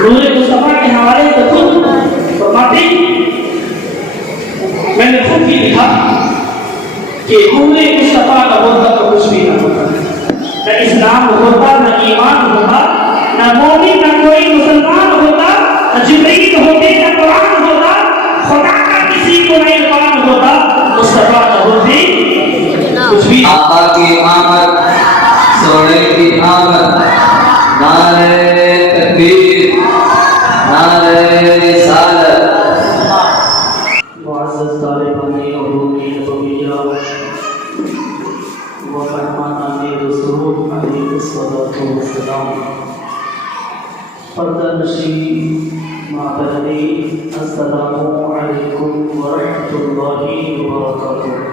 نور مصطفیٰ کے حوالے سے خود فرماتے میں نے خود ہی لکھا کہ نور مصطفیٰ نہ ہوتا تو کچھ بھی نہ ہوتا، نہ اسلام ہوتا، نہ ایمان ہوتا، نہ مومن، نہ کوئی مسلمان ہوتا، نہ جبریل ہوتے، نہ قرآن ہوتا، خدا کا کسی کو نہ ایمان ہوتا، مصطفیٰ نہ ہوتے کچھ بھی۔ آقا کی آمد، سونے کی آمد، نعرہ تکبیر، نعرہ رسالت۔ معزز طالبان علوم نبویہ و مہمانان رسول علیہ الصلوۃ والسلام، پردہ نشین مابرین، السلام علیکم ورحمۃ اللہ وبرکاتہ۔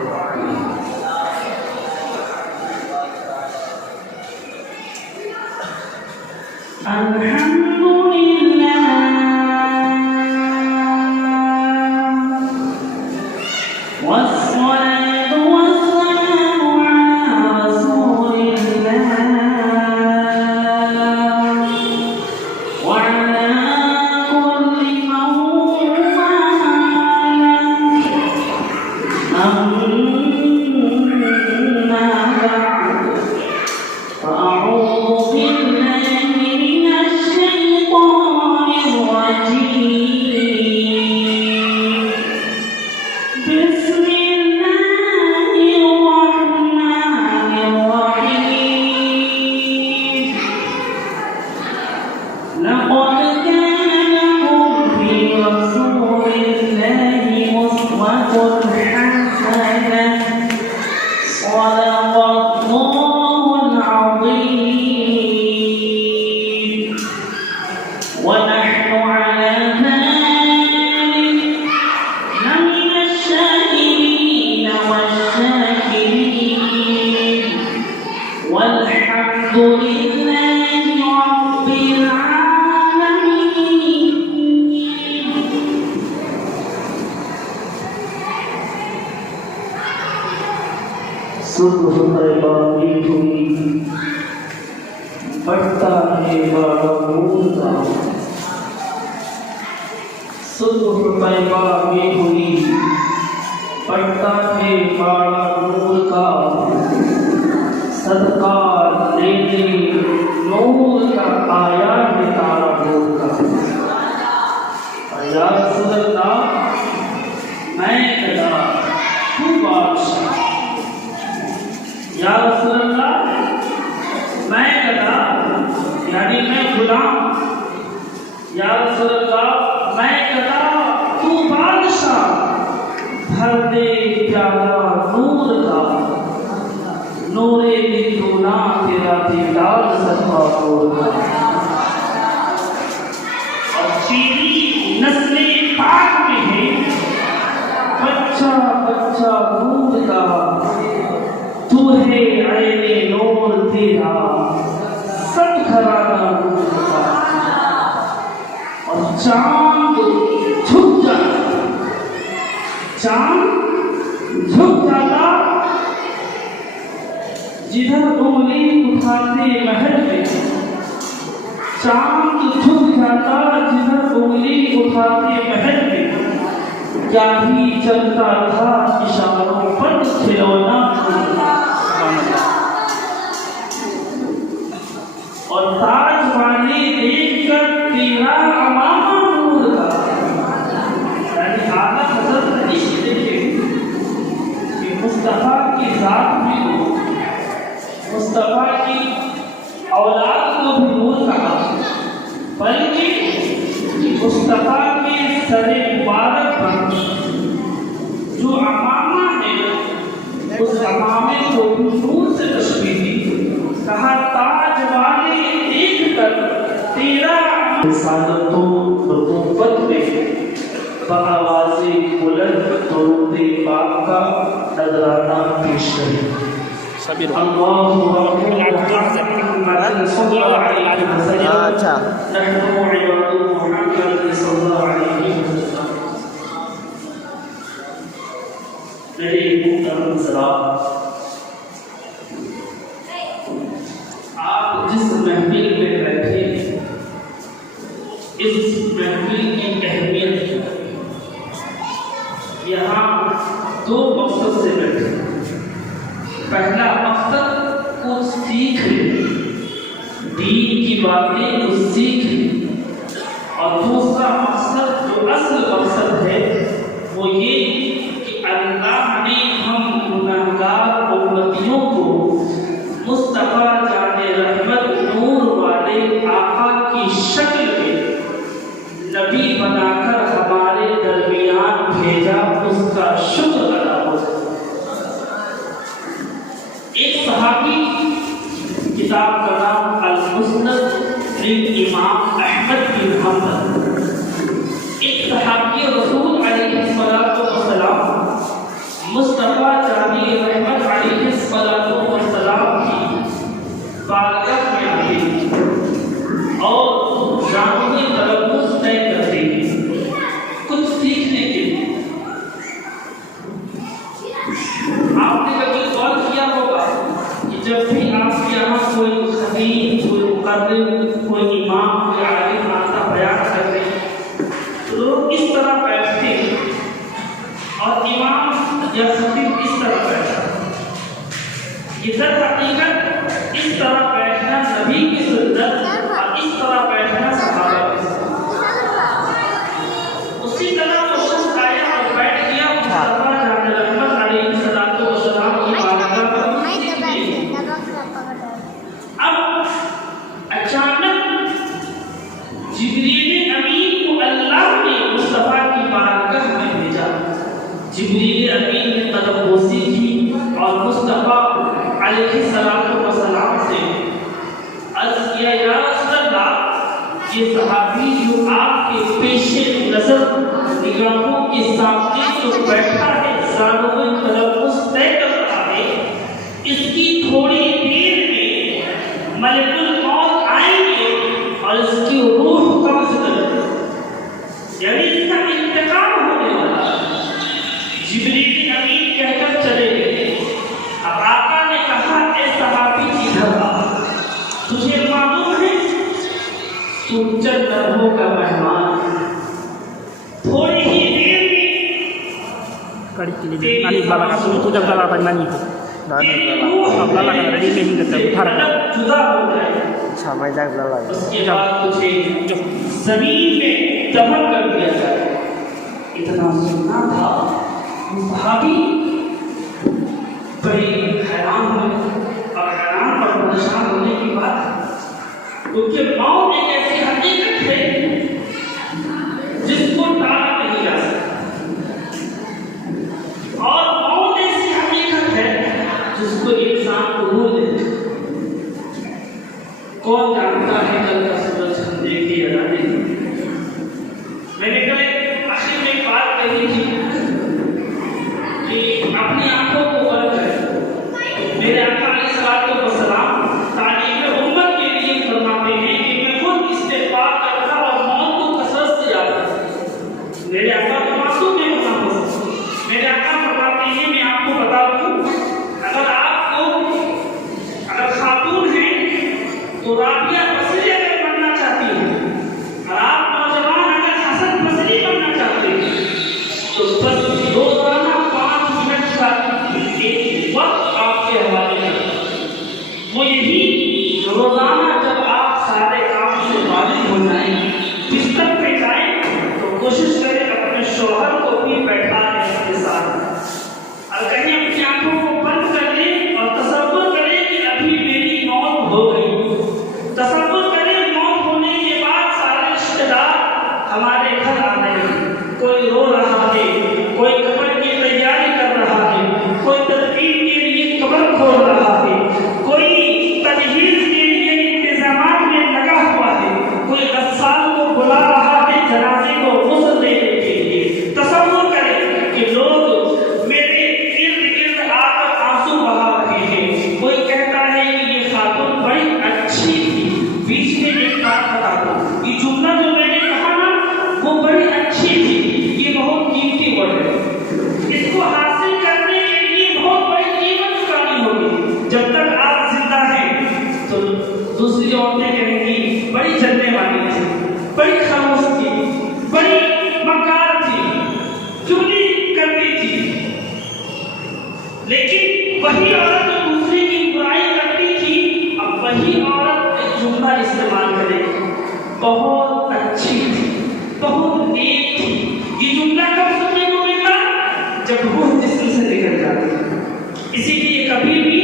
صبح طیبہ ہوئی بڑھتا ہے بڑا نور کا، صبح طیبہ ہوئی بڑھتا ہے بڑا نور کا، صدقہ لینے نور کا آیا ہے تارا نور کا۔ یا رسول اللہ میں گدا تو بادشاہ، یا رسول اللہ میں گدا یعنی میں غلام، یا رسول اللہ میں گدا تو بادشاہ، بھر دے پیالہ نور کا، نور دونا تیرا دیدار صدقہ نور کا۔ اور تیری نسل پاک میں ہے بچہ بچہ نور کا، تو ہے عین نور تیرا سب گھرانہ نور کا۔ اور چاند جھک جاتا، چاند جھک جاتا جدھر انگلی اٹھاتے محل میں، چاند جھک جاتا جدھر انگلی اٹھاتے محل میں، کیا ہی چلتا تھا اشاروں پر کھلونا۔ اور تاج والی دیکھ کر تیرا امامہ نور کا، یعنی اعلیٰ حضرت نے دیکھے کہ مصطفیٰ کی ذات بھی نور، مصطفیٰ کی اولاد کو بھی نور کہا، بلکہ مصطفیٰ کے سر مبارک پر جو امامہ ہے اس امامے کو بھی نور سے تشبیہ دی، کہا تاج والے دیکھ کر تیرا رسالت و نبوت میں بآواز بلند درود پاک کا نذرانہ پیش کریں۔ اللهم محمد صلى الله عليه وسلم، نحن عباد محمد صلى الله عليه وسلم۔ میرے محترم حضرات، آپ جس محفل میں بیٹھے اس محفل کی اہمیت کیا ہے؟ یہاں دو مقصد سے بیٹھے۔ پہلا مقصد کچھ سیکھ لیں، دین کی باتیں کچھ سیکھ لیں، اور دوسرا مقصد جو اصل مقصد ہے وہ یہ کہ اللہ نے ہم گناہگار امتیوں کو مصطفیٰ جان رحمت نور والے آقا کی شکل میں نبی بنا کر ہمارے درمیان بھیجا، اس کا شکر ادا ہو۔ ایک صحابی، کتاب کا نام المسند للامام احمد بن حنبل، ایک صحابی رسول علیہ الصلوۃ والسلام مصطفیٰ جانی رحمت علیہ الصلوۃ والسلام کی بارگاہ میں آتے اور جامع تلفظ طے کرتے ہیں کچھ سیکھنے کے لیے۔ آپ نے کبھی غور کیا ہوگا کہ جب بھی آپ کے یہاں کوئی خطیب، کوئی مقرر، کوئی امام، کوئی عالم آتا بیان کرتے ہیں تو لوگ اس طرح بیٹھتے ہیں اور امام یا خطیب اس طرح بیٹھتا ہے۔ یہ در حقیقت اس طرح بیٹھنا نبی کی سنت اور اس طرح بیٹھنا صحابہ کی سنت۔ اسی طرح وہ شخص آیا اور بیٹھ گیا مصطفیٰ جان رحمت علیہ الصلوۃ والسلام کی بارگاہ پر۔ اب اچانک جبریل امین کو اللہ نے مصطفیٰ کی بارگاہ میں بھیجا۔ جبریل امین نے تلبوسی کی اور مصطفیٰ علیہ السلام سے عرض کیا، یا رسول اللہ، یہ صحابی جو آپ کے پیش نظر نگاہوں کے سامنے جو بیٹھا ہے، زانوں میں تلفظ طے کر رہا ہے، اس کی تھوڑی دیر میں ملک الموت آئیں گے اور اس کی روح قبض کر لیں گے، یعنی اس کا انتقام ہونے والا ہے۔ جبریل امین کہہ کر چلے گئے۔ اب آقا نے کہا، اے صحابی ادھر آ، تجھے معلوم ہے تو چند لمحوں کا مہمان ہے، تھوڑی ہی دیر میں تیری جدا ہو جائے، اس کے بعد تجھے زمین میں دفن کر دیا جائے۔ اتنا سننا تھا، صحابی بڑے حیران ہوئے، اور حیران اور پریشان ہونے کی بات کیونکہ موت ایک ایسی حقیقت ہے جس کو ٹالا نہیں جا سکتا، اور موت ایسی حقیقت ہے جس کو انسان قبول نہیں۔ کون جانتا ہے کل کا سورج ہم دیکھے یا نہ دیکھے؟ میں نے کل آخر میں ایک بات کہی تھی کہ اپنی آنکھوں کو بند کریں۔ میرے آقا علیہ الصلوۃ والسلام تعلیم امت کے لیے فرماتے ہیں کہ میں خود استغفار کرتا اور موت کو کثرت سے یاد کرتا۔ میرے آقا تو معصوم ہے محمد، میرے آقا فرماتے ہیں، میں آپ کو بتا دوں، اگر خاتون ہیں تو رابعہ بصری اگر بننا چاہتی ہیں، اور آپ نوجوان اگر حسن بصری بننا چاہتے ہیں تو بس روزانہ 5 منٹ کا ایک وقت آپ کے حوالے کریں۔ وہ یہی روزانہ جب آپ سارے کام سے فارغ ہو جائیں، بستر پہ جائیں تو کوشش کریں اپنے شوہر کو بھی بیٹھا لیں اپنے ساتھ، اور کہیں اپنی آنکھوں کو بند کر لیں اور تصور کریں کہ ابھی میری موت ہو گئی۔ تصور کریں موت ہونے کے بعد سارے رشتے دار ہمارے گھر آ رہے ہیں، کوئی رو رہا ہے، کوئی قبر کی تیاری کر رہا ہے، کوئی تدفین کے لیے قبر کھول رہا ہے، کوئی تجہیز کے لیے انتظامات میں لگا ہوا ہے، کوئی غسال کو بلا رہا ہے جنازے کو غسل دینے کے لیے۔ تصور کریں کہ لوگ میرے ارد گرد آ کر آنسو بہا رہے ہیں، کوئی کہتا ہے کہ یہ خاتون بڑی اچھی تھی۔ بیچ میں ایک بات بتا دوں، یہ جملہ جو میں نے کہا نا، وہ بڑی اچھی تھی، یہ بہت قیمتی ورڈ ہے۔ اس کو حاصل کرنے کے لیے بہت بڑی قیمت چکانی ہوگی۔ جب تک آپ زندہ ہیں تو دوسری عورتیں کہیں گی بڑی جلنے والی تھی، بڑی خاموش روح جسم سے نکل جاتی ہے. اسی لیے کبھی بھی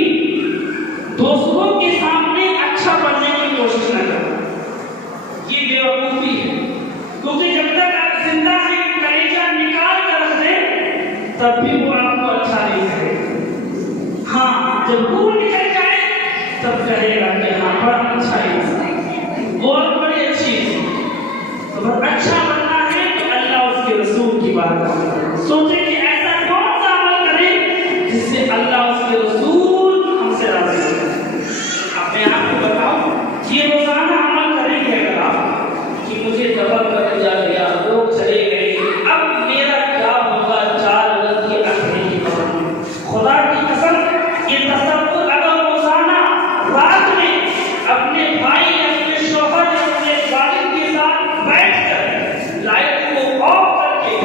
دوستوں کے سامنے اچھا بننے کی کوشش نہ کرو. یہ بے وقوفی ہے، کیونکہ جب تک آپ زندہ ہیں کلیجہ نکال کر رکھ دیں تب بھی وہ آپ کو اچھا نہیں کہے گا. ہاں جب روح نکل جائے تب کہے گا کہ ہاں بڑا اچھا انسان، بہت بڑی اچھی ہے. تو بس اچھا بننا ہے تو اللہ اس کے رسول کی بات کرے. سوچیں کہ ایسا کون سا عمل کرے جس سے اللہ اس کے رسول ہم سے راضی ہو جائے. اپنے آپ کو بتاؤ یہ روزانہ عمل کریں گے اگر آپ کہ مجھے دفن کر دیا گیا، لوگ چلے گئے، اب میرا کیا ہوگا 4 رت کے اکھڑے کی قبر میں. خدا کی قسم یہ تصور اگر روزانہ رات میں اپنے بھائی، اپنے شوہر، اپنے والد کے ساتھ بیٹھ کر لائٹ کو آف کر کے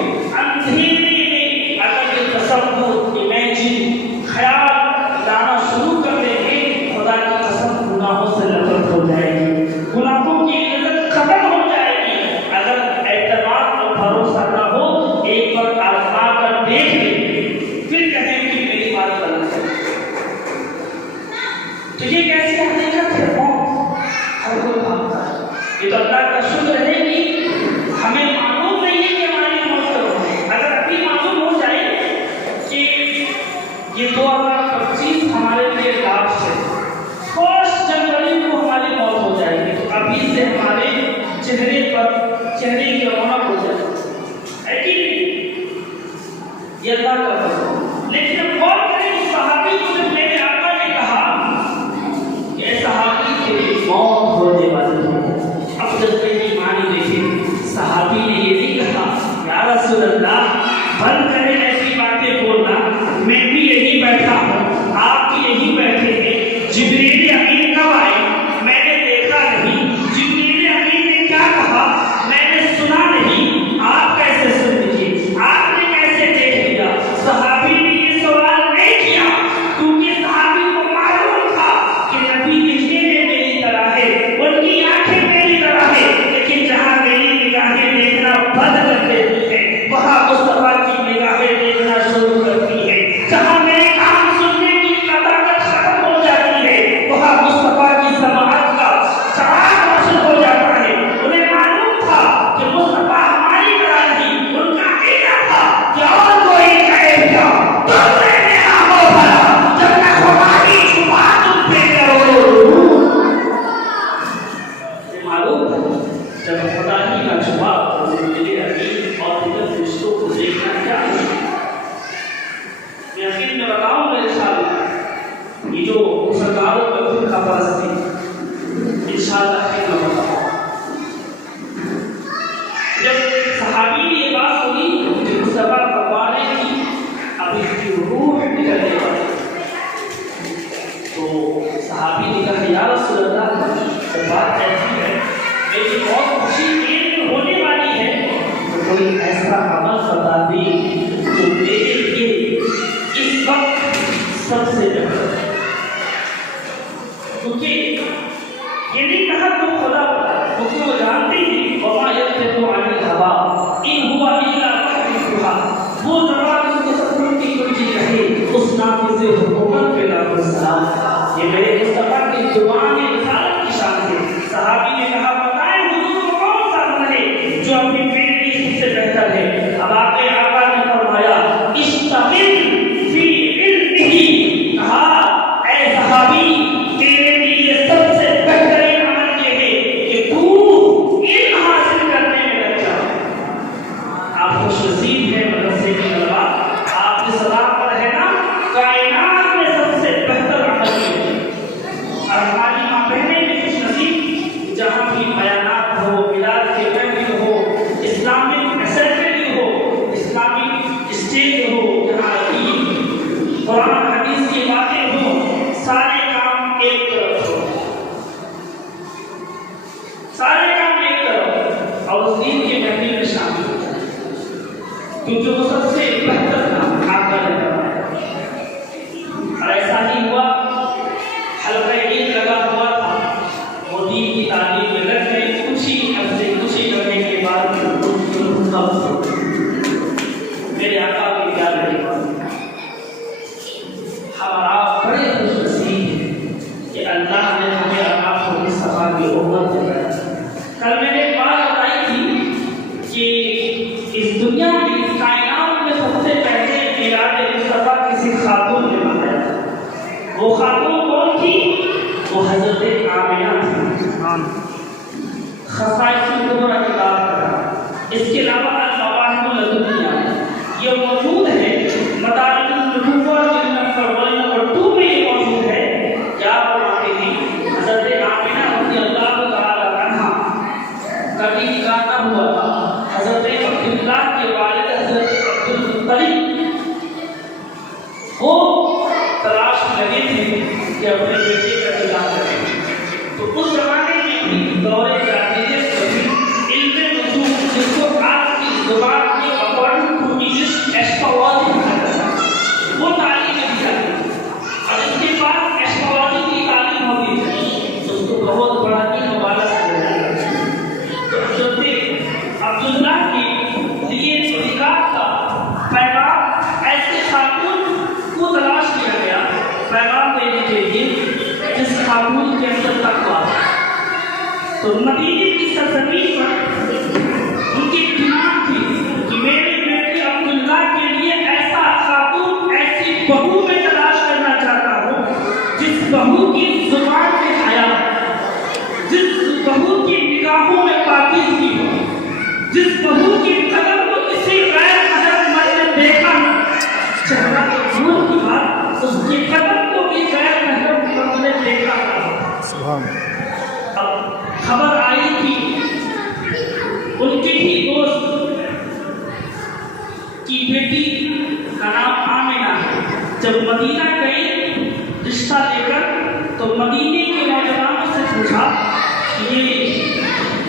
اندھیرے میں اگر یہ تصور، امیجن، خیال لانا شروع کر دیں گے، خدا کی قسم گناہوں سے نفرت ہو جائے گی، گناہوں کی عزت ختم ہو جائے گی. اگر اعتماد اور بھروسہ نہ ہو ایک بار آزما کر دیکھ لیں پھر کہیں کہ میری بات غلط ہے. تو یہ کیسے حقیقت ہے؟ ہر کوئی بھاگتا ہے. یہ تو اللہ کا شکر ہے کہ ہمیں معلوم نہیں ہے کہ ہماری موت کب ہوگی. اگر ابھی معلوم ہو جائے کہ یہ 2025 ہمارے لیے لاسٹ ہے، 1 جنوری کو ہماری موت ہو جائے گی، تو ابھی سے ہمارے چہرے کی رونق ہو جائے ہے کہ نہیں؟ یہ اللہ کا فضل ہے. لیکن اب غور کریں اس صحابی کو جب میرے آقا نے کہا کہ اے صحابی تیری موت ہونے والی ہے. اب جذبے کی معنی دیکھیں، صحابی نے یہ نہیں کہا یا رسول اللہ بند کریں ایسی باتیں بولنا، میں بھی یہی بیٹھا ہوں، آپ بھی یہی بیٹھے ہیں، جبریل امین کب آئے میں نے دیکھا نہیں، جبریل امین نے کیا کہا میں نے سنا نہیں، آپ کیسے سن لیجیے، آپ نے کیسے دیکھ لیا؟ صحابی نے یہ سوال نہیں کیا کیونکہ صحابی کو معلوم تھا کہ نبی دکھنے میں میری طرح ہے، ان کی آنکھیں میری طرح ہے، لیکن جہاں میری نگاہیں دیکھنا بند کر دیتی ہے وہاں مصطفیٰ کی نگاہیں دیکھنا شروع کرتی ہے. جہاں میرے کام سننے کی طاقت ختم ہو جاتی ہے وہاں مصطفیٰ کی سماعت کا چراغ روشن ہو جاتا ہے. انہیں معلوم تھا کہ مصطفیٰ ہماری طرح نہیں، ان کا عقیدہ تھا کہ اور کوئی کہے کیا تم سے میرا ہو بھلا جب میں خدا کی چھپا تم پہ کرو. معلوم تھا جب خدا ہی کا چھپا تو میرے عقیدے اور دیگر رشتوں کو دیکھنا کیا ہے. میں یقین میں بتاؤں گا انشاءاللہ یہ جو سرکاروں کا خود کا پرستی انشاءاللہ خیر میں بتاؤں. جب صحابی نے یہ بات سنی کہ مصطفیٰ فرمانے کی اب اس کی روح نکلنے والی، تو صحابی نے کہا یا رسول اللہ جب بات ایسی ہے میری بہت خوشی دیر میں ہونے والی ہے تو کوئی ایسا عمل بتا دی جو میرے لیے اس وقت سب سے بہتر ہے. کیونکہ یہ نہیں کہا تو خدا کیونکہ وہ جانتے ہیں وما ينطق عن الهوى ان هو الا وحی یوحی. وہ زبان اس کے سپروں کی کوئی چیز نہیں، اس نافذ حکومت پہ لاکھ السلام. یہ میرے مصطفیٰ کی زبان رسالت کی شان ہے. صحابی نے کہا بتائیں حضور کو کون سا عمل ہے جو اپنی بیٹی سب سے بہتر ہے؟ اب آپ کے آقا نے فرمایا اشتغل فی علمہ. کہا اے صحابی تیرے لیے سب سے بہترین عمل یہ ہے کہ تو علم حاصل کرنے میں لگ جا. آپ خوش نصیب ہیں مدرسے کے طلباء، آپ کے صدا پر ہے نا کائنات میں سب سے بہتر عمل یہ ہے. اور ہماری ماں بہنیں بھی خوش نصیب جہاں بھی بیانات ہو، میلاد کے محفل ہو، اسلامک اسمبلی ہو، اسلامک اسٹیج ہو، جہاں کی قرآن حدیث کی باتیں ہوں، سارے کام ایک طرف ہو، سارے کام ایک طرف اور اس دین کے محفل میں شامل ہو جائے کیونکہ وہ سب سے بہتر کام آپ کا رہتا ہے. اور ایسا ہی ہوا حلقہ عید لگا ہوا تھا، مودی کی تعلیم میں لگ گئے، کچھ ہی عرصے کچھ کرنے کے بعد میرے آقا کی کیا رہے گا ہوا تھا، حضرت عبداللہ کے والد حضرت عبدالمطلب وہ تلاش لگے تھے کہ اپنے بیٹے کا انتظام کریں۔ تو اس زمانے میں بھی دور جاہلیت میں علم نجوم، جس کو آج کی زبان میں اکارڈنگ ٹو انگلش ایسٹرولوجی کہا جاتا ہے، وہ تعلیم دی جاتی ہے۔ اور اس کے بعد ایسٹرولوجی کی تعلیم ہوتی ہے، اس کو بہت بڑا علم والا سمجھا جاتا ہے۔ تو حضرت عبداللہ کے لیے نکاح کا پیغام ایسے خاتون کو تلاش کیا گیا پیغام دینے کے لیے جس خاتون کے اندر تقویٰ۔ تو مدینے کی سرزمین پر ان کی ڈیمانڈ تھی کہ میرے بیٹے عبداللہ کے لیے ایسا خاتون، ایسی بہو میں تلاش کرنا چاہتا ہوں جس بہو کی زبان میں حیا، جس بہو کی نگاہوں میں پاکیزگی ہو، جس بہو کی قدر کو کسی غیر محرم مرد نے دیکھا ہو، چہرہ دور کی بات، اس کی قدر کو بھی غیر محرم مرد نے دیکھا ہو۔ اب خبر آئی کہ ان کی ہی دوست کی بیٹی کا نام آمنہ ہے۔ جب مدینہ گئی رشتہ لے کر تو مدینے کے نوجوانوں سے پوچھا کہ یہ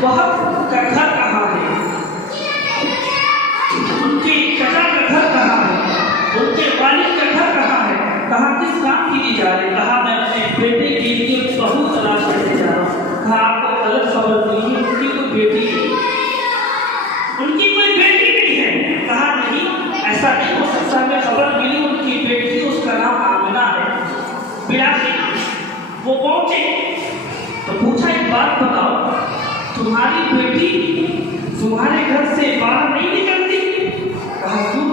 بہت کا گھر کہاں ہے، ان کے چچا کا گھر کہاں ہے، ان کے والد کا گھر کہاں ہے، کہا کس کام کے لیے جا رہے ہیں، کہا میں اپنے بیٹے کے لیے بہو تلاش کرنے جا رہا ہوں۔ کہا آپ کو غلط خبر نہیں ہے، ان کی کوئی بیٹی نہیں، ان کی کوئی بیٹی نہیں ہے۔ کہا نہیں، ایسا نہیں ہو سکتا، ہمیں خبر ملی ان کی بیٹی، اس کا نام آمنہ ہے۔ بلاخر وہ پہنچے تو پوچھا ایک بات بتاؤ، تمہاری بیٹی تمہارے گھر سے باہر نہیں نکلتی؟ کہا کیوں؟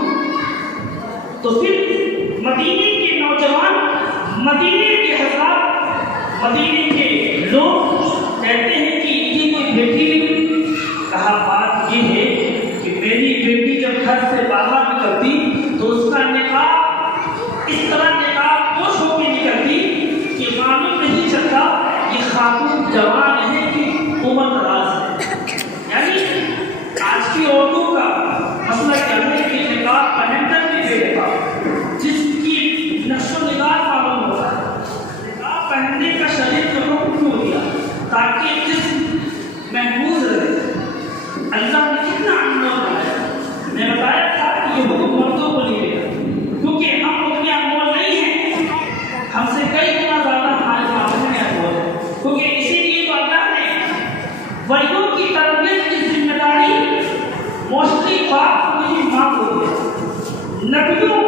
تو پھر مدینے کے نوجوان، مدینے کے حضرات، مدینے کے لوگ کہتے ہیں کہ ان کی کوئی بیٹی نہیں۔ کہا بات یہ ہے کہ میری بیٹی جب گھر سے باہر نکلتی تو اس کا نقاب اس طرح نقاب پوش ہو کے نکلتی کہ معلوم نہیں چلتا یہ خاتون جوان ہے کہ عمر دراز ہے۔ یعنی آج کی عورتوں کا مسئلہ کیا ہے کہ نقاب پہن کر بھی بے نقاب، جس کی نقش و نگار معلوم ہوتا ہے، نقاب پہننے کا شریعت کو حکم کیوں دیا؟ تاکہ جسم محفوظ رہے۔ اللہ نے کتنا انمول بنایا، میں بتایا تھا کہ یہ حکم مردوں کو نہیں دیا کیونکہ ہم اتنے انمول نہیں ہیں، ہم سے کئی گنا زیادہ ہمارے سامنے انمول ہے، کیونکہ اسی لیے تو اللہ نے ولیوں کی تربیت کی ذمہ داری موسٹلی باپ کو نہیں ماں کو دیا، نبیوں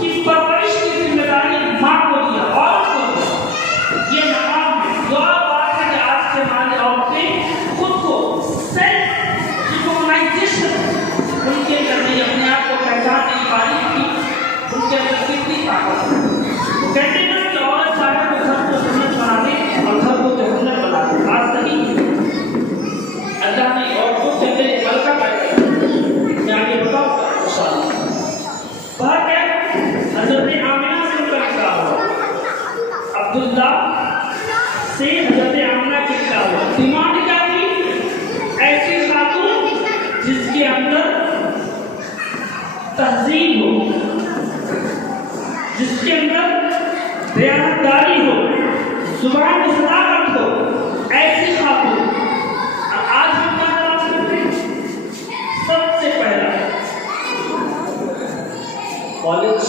کی پرورش کی ذمہ داری ماں کو دیا، عورت کو دیا۔ یہ مقام ہے، دعا بات ہے کہ آج کے ہمارے عورتیں خود کو سیلف ریکگنائزیشن ان کے اندر نہیں، اپنے آپ کو پہچان نہیں پا رہی کہ ان کے اندر کتنی طاقت ہے۔ وہ کہتے ہیں نا کہ عورت چاہے تو گھر کو جنت بنا دے اور گھر کو جہنم بنا دے، بات صحیح ہے۔ اللہ نے عورتوں کے اندر ایک ملکہ پیدا کیا، میں آگے بتاؤں گا انشاءاللہ۔ بات ہے حضرت آمنہ سے ان کا نکاح ہوا، عبداللہ سے حضرت آمنہ کے نکاح ہوا۔ ڈیمانڈ کیا تھی؟ ایسی خاتون جس کے اندر تہذیب ہو، جس کے اندر دیانتداری ہو، زبان میں صداقت ہو، ایسی خاتون۔ آج ہم کیا تلاش کرتے ہیں؟ سب سے پہلا کالج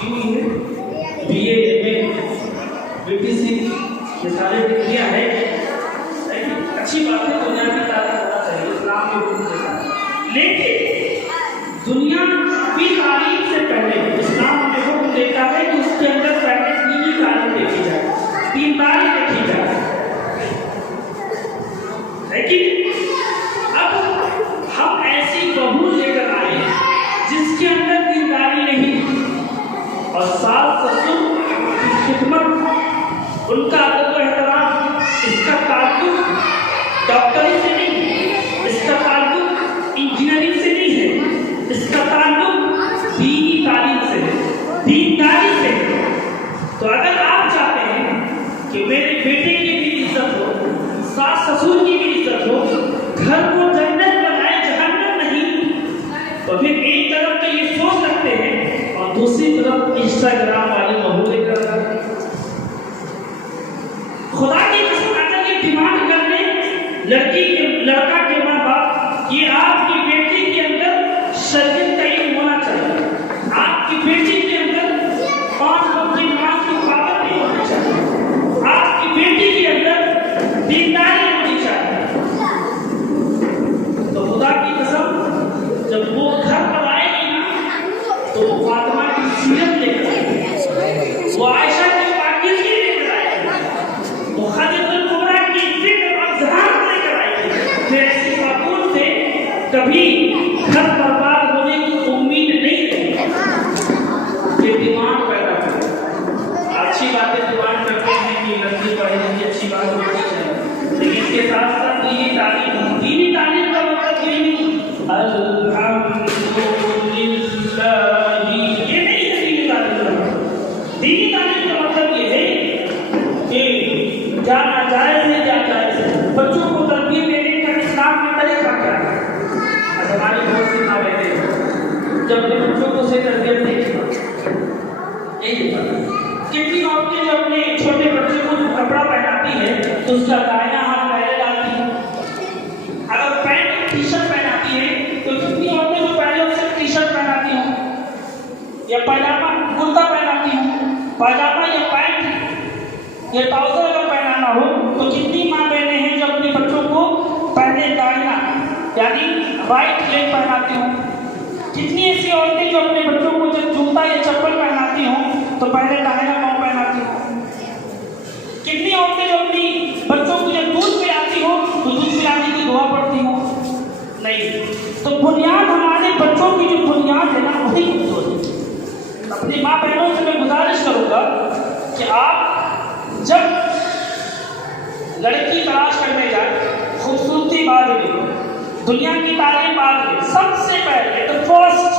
کیوں ہے، B A M A B T C, یہ سارے ڈگریاں ہیں، اچھی بات ہے، دنیا میں تعلیم ہونا چاہیے، اسلام کے حکم کے ساتھ، لیکن دنیا کی تعلیم سے پہلے اسلام ہمیں حکم دیتا ہے کہ اس کے اندر پہلے دینی تعلیم دیکھی جائے، دینداری دیکھی جائے۔ لیکن اب ہم ایسی بہو لے کر آئے جس کے اندر دینداری نہیں، اور ساس سسر کی خدمت، ان کا ادب و احترام، اس کا تعلق ڈاکٹری سے نہیں، اس کا تعلق انجینئرنگ سے نہیں ہے، اس کا تعلق دینی تعلیم سے ہے، دینداری سے ہے۔ تو اگر آپ چاہتے ہیں کہ میرے بیٹے کی بھی عزت ہو، ساس سسر کی بھی عزت ہو، گھر کو جنت بنائے وہ عائشہ کی پاکیزگی لے کر آئے گی، وہ خدیجہ کبریٰ کی فکر اور ذہانت لے کر آئے گی. پھر ایسی خاتون سے کبھی گھر برباد ہونے کی امید نہیں ہے. یہ ڈیمانڈ پیدا کرے. اچھی باتیں ڈیمانڈ کرتے ہیں کہ لڑکی پڑھے لکھی اچھی بات ہوتی ہے، لیکن اس کے ساتھ ساتھ دینی تعلیم، دینی تعلیم کا مطلب یہ نہیں الحمدللہ، یہ نہیں ہے دینی تعلیم کا مطلب. دینی تعلیم کا مطلب یہ ہے کہ کیا ناجائز ہے کیا جائز ہے، بچوں کو تربیت دینے کا اسلام میں طریقہ کیا ہے. ہماری بہت سی ماں بہنیں جب اپنے بچوں کو صحیح تربیت دیں یہی کتنی عورتیں جو اپنے چھوٹے بچے کو کپڑا پہناتی ہے تو اس کا دائیں ہاتھ پہلے ڈالتی ہیں. اگر پینٹ ٹی شرٹ پہناتی ہے تو کتنی عورتیں جو پہلے اسے ٹی شرٹ پہناتی ہوں یا پاجامہ کرتا پہناتی ہوں، پاجامہ یا پینٹ یا ٹراؤزر اگر پہنانا ہو تو کتنی ماں بہنیں ہیں جو اپنے بچوں کو پہلے دائنا یعنی رائٹ لیگ پہناتی ہوں. کتنی ایسی عورتیں جو اپنے بچوں کو جب جوتا یا چپل پہناتی ہوں تو پہلے دائنا پاؤں پہناتی ہوں. کتنی عورتیں جو اپنی بچوں کو جب دودھ پلاتی ہو تو دودھ پلانے کی دعا پڑھتی ہوں؟ نہیں. تو بنیاد ہمارے بچوں کی جو بنیاد ہے نا وہی کمزور ہے. اپنی ماں بہنوں سے میں گزارش کروں گا کہ آپ جب لڑکی تلاش کرنے جائیں خوبصورتی بعد میں، دنیا کی تعلیم بعد میں، سب سے پہلے تو فرسٹ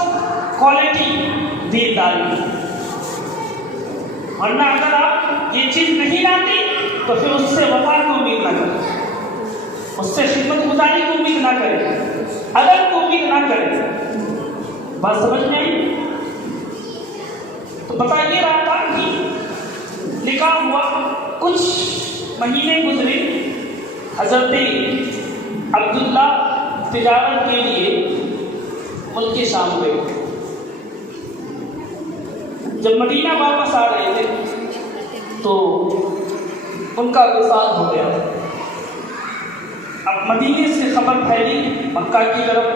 کوالٹی دینداری. ورنہ اگر آپ یہ چیز نہیں لاتی تو پھر اس سے وفا کی امید نہ کریں، اس سے خدمت گزاری کی امید نہ کریں، ادب کی امید نہ کریں. بات سمجھ میں آئی؟ تو بتا یہ رہا تھا کہ نکاح ہوا، کچھ مہینے گزرے، حضرت عبداللہ تجارت کے لیے ملک شام گئے. جب مدینہ واپس آ رہے تھے تو ان کا وصال ہو گیا. اب مدینے سے خبر پھیلی مکہ کی طرف.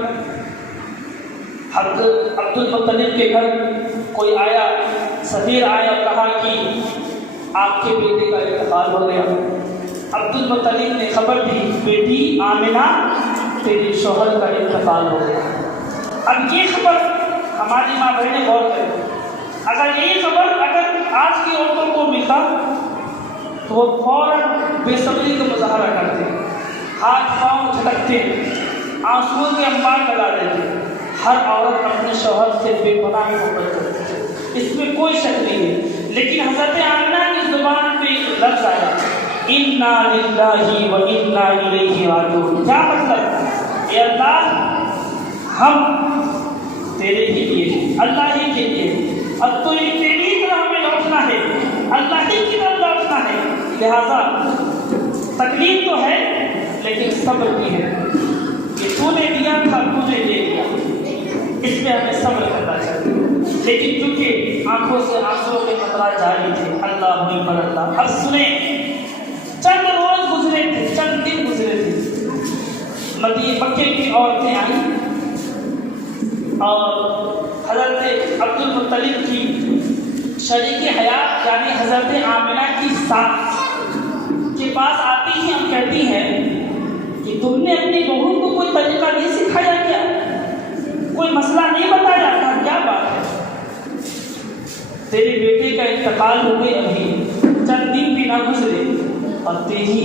حضرت عبد المطلب کے گھر کوئی آیا، سفیر آیا، کہا کہ آپ کے بیٹے کا انتقال ہو گیا. عبد المطلب نے خبر دی، بیٹی آمنہ تیرے شوہر کا انتقال ہو گیا. اب یہ خبر ہماری ماں بہنیں غور کریں، اگر یہ خبر اگر آج کی عورتوں کو ملتا تو وہ فوراً بے صبری کا مظاہرہ کرتے، ہاتھ پاؤں جھٹکتے، آنسوؤں کے انبار لگا دیتے. ہر عورت اپنے شوہر سے بے پناہ محبت کرتی ہے، اس میں کوئی شک نہیں ہے. لیکن حضرت آمنہ کی زبان پہ لفظ آیا اِنَّا لِلَّهِ وَإِنَّا إِلَيْهِ رَاجِعُونَ. کیا مطلب؟ اے اللہ ہم تیرے ہی لیے، اللہ ہی کے لیے، اب تو یہ تیری طرح ہمیں لوٹنا ہے، اللہ ہی کی طرف لوٹنا ہے. لہذا تکلیف تو ہے لیکن صبر کی ہے کہ تو نے دیا تھا تجھے لے لیا، اس میں ہمیں صبر کرنا چاہیے. لیکن چونکہ آنکھوں سے آنسوں کے قطرات جاری تھے، اللہ اکبر اللہ. اب سنیں، چند روز گزرے تھے، چند دن گزرے تھے، مکے کی عورتیں آئیں اور حضرت عبد المطلب کی شریک حیات یعنی حضرت آمنہ کی ساس کے پاس آتی ہیں اور کہتی ہیں کہ تم نے اپنی بہو کو کوئی طریقہ نہیں سکھایا کیا، کوئی مسئلہ نہیں بتایا تھا، کیا بات ہے؟ تیرے بیٹے کا انتقال ہو گئے، ابھی چند دن بھی نہ گزرے اور تیری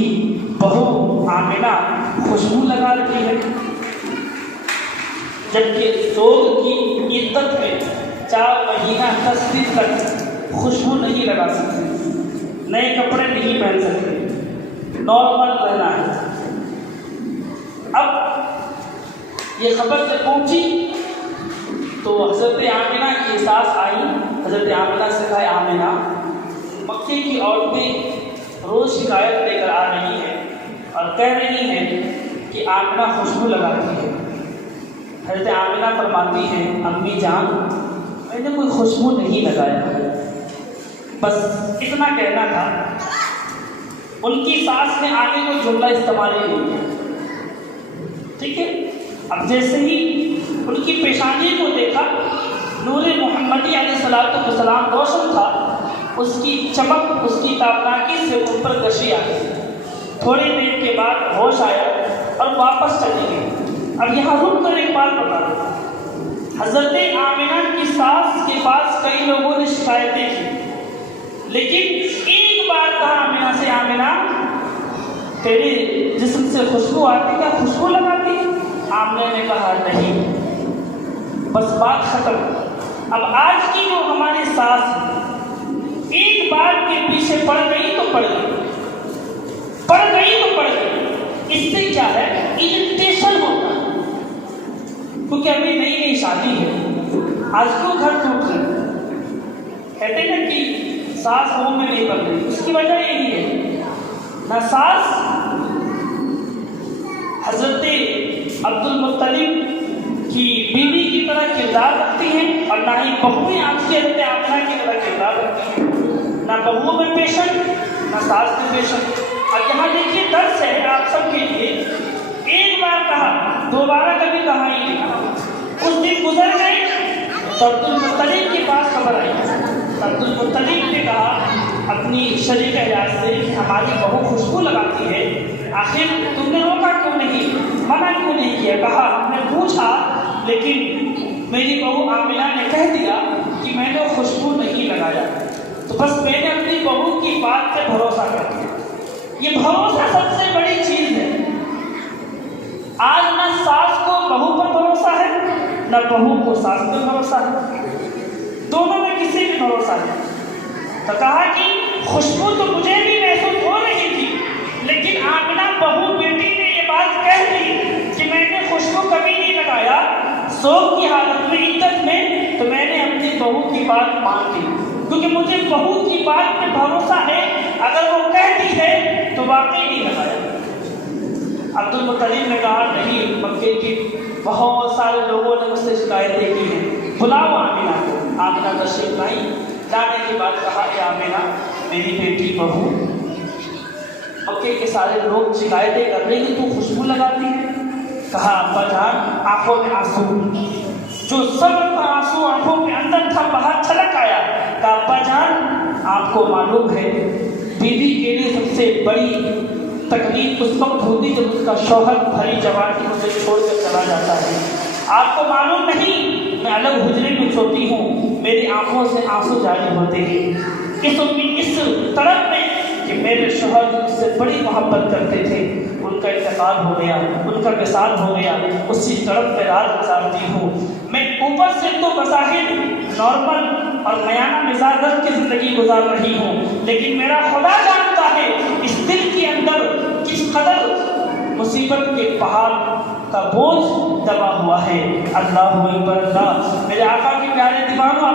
بہو آمنہ خوشبو لگا رہی ہے، جبکہ زوج کی عدت میں 4 مہینہ 10 دن تک خوشبو نہیں لگا سکتے، نئے کپڑے نہیں پہن سکتے، نارمل رہنا ہے. اب یہ خبر جب پہنچی تو حضرت آمنہ کی ساس آئی، حضرت آمنہ سے کہا آمنہ مکے کی عورتیں روز شکایت لے کر آ رہی ہیں اور کہہ رہی ہیں کہ آمنہ خوشبو لگاتی ہے. حضرت آمنہ فرماتی ہیں امی جان میں نے کوئی خوشبو نہیں لگایا، بس اتنا کہنا تھا. ان کی ساس نے آگے کوئی جملہ استعمال ہی نہیں کیا. ٹھیک ہے، اب جیسے ہی ان کی پیشانی کو دیکھا، نور محمدی علیہ السلام روشن تھا، اس کی چمک، اس کی تابناکی سے ان پر کشی آ گئی۔ تھوڑی دیر کے بعد ہوش آیا اور واپس چلی گئی۔ اب یہاں رک کر ایک بات بتا دوں، حضرت آمنہ کی ساس کے پاس کئی لوگوں نے شکایتیں کی، لیکن ایک بار کہا آمنہ سے، آمنہ تیرے جسم سے خوشبو آتی، کیا خوشبو لگاتی؟ آمنہ نے کہا نہیں، بس بات ختم۔ اب آج کی جو ہماری ساس ہے، ایک بات کے پیچھے پڑ گئی تو پڑ گئی، پڑ گئی تو پڑ گئی۔ اس سے کیا ہے، اریٹیشن ہوتا ہے، کیونکہ ابھی نئی نئی شادی ہے، آج کیوں گھر ٹوٹ رہے؟ کہتے ہیں نا کہ ساس منہ میں نہیں بن رہی، اس کی وجہ یہی ہے، نہ ساس حضرت عبد المطلب کی بیوی کی طرح کردار رکھتی ہیں، اور نہ ہی بہویں آج کے حضرت آمنہ کی طرح کردار رکھتی ہیں، نہ بہوؤں میں پیشنٹ، نہ ساس میں پیشنٹ۔ اب یہاں دیکھیے درس ہے آپ سب کے لیے، ایک بار کہا، دوبارہ کبھی کہا ہی نہیں۔ کچھ دن گزر گئے، عبد المطلب کے پاس خبر آئی، عبد المطلب نے کہا اپنی شریک حیات سے کہ ہماری بہو خوشبو لگاتی ہے، آخر تم نے روکا کیوں نہیں، منع کیوں نہیں کیا؟ کہا ہم نے پوچھا لیکن میری بہو آمنہ نے کہہ دیا کہ میں نے خوشبو نہیں لگایا، تو بس میں نے اپنی بہو کی بات پہ بھروسہ کر دیا۔ یہ بھروسہ سب سے بڑی چیز ہے۔ آج نہ ساس کو بہو پر بھروسہ ہے، نہ بہو کو ساس پر بھروسہ ہے، دونوں میں کسی بھی بھروسہ نہیں۔ تو کہا کہ خوشبو تو مجھے بھی محسوس ہو رہی تھی، لیکن آمنہ بہو بیٹی نے یہ بات کہہ دی کہ میں نے خوشبو کبھی نہیں لگایا، سوگ کی حالت میں، عدت میں، تو میں نے اپنی بہو کی بات مان لی، کیونکہ مجھے بہو کی بات پہ بھروسہ ہے، اگر وہ کہتی ہے تو واقعی نہیں لگایا۔ عبد المطلب نے کہا نہیں، مکے کی بہت سارے لوگوں نے مجھ سے شکایتیں کی ہیں، بلاؤ آمنہ کو۔ آمنہ تشریف لائی، لانے کے بعد کہا اے آمنہ میری بیٹی بہو، مکے کے سارے لوگ شکایتیں کر رہے کہ تو خوشبو لگاتی ہے۔ کہا ابا جان، آنکھوں میں آنسو، جو صبر کا آنسو آنکھوں کے اندر تھا باہر چھلک آیا۔ کہا ابا جان آپ کو معلوم ہے بیوی کے لیے سب سے بڑی تکلیف اس وقت ہوتی جب اس کا شوہر بھری جوانی اسے چھوڑ کر چلا جاتا ہے۔ آپ کو معلوم نہیں، میں الگ حجرے میں سوتی ہوں، میری آنکھوں سے آنسو جاری ہوتے ہیں، اس طرف میں کہ میرے شوہر جو مجھ سے بڑی محبت کرتے تھے ان کا انتقال ہو گیا، ان کا وصال ہو گیا، اسی طرف میں رات گزارتی ہوں۔ میں اوپر سے تو بظاہر نارمل اور میانہ مزاج کی زندگی گزار رہی ہوں، لیکن میرا خدا جانتا ہے اس دل کے اندر کس قدر مصیبت کے پہاڑ کا بوجھ دبا ہوا ہے۔ اللہ اکبر اللہ۔ میرے آقا کے پیارے دیوانوں،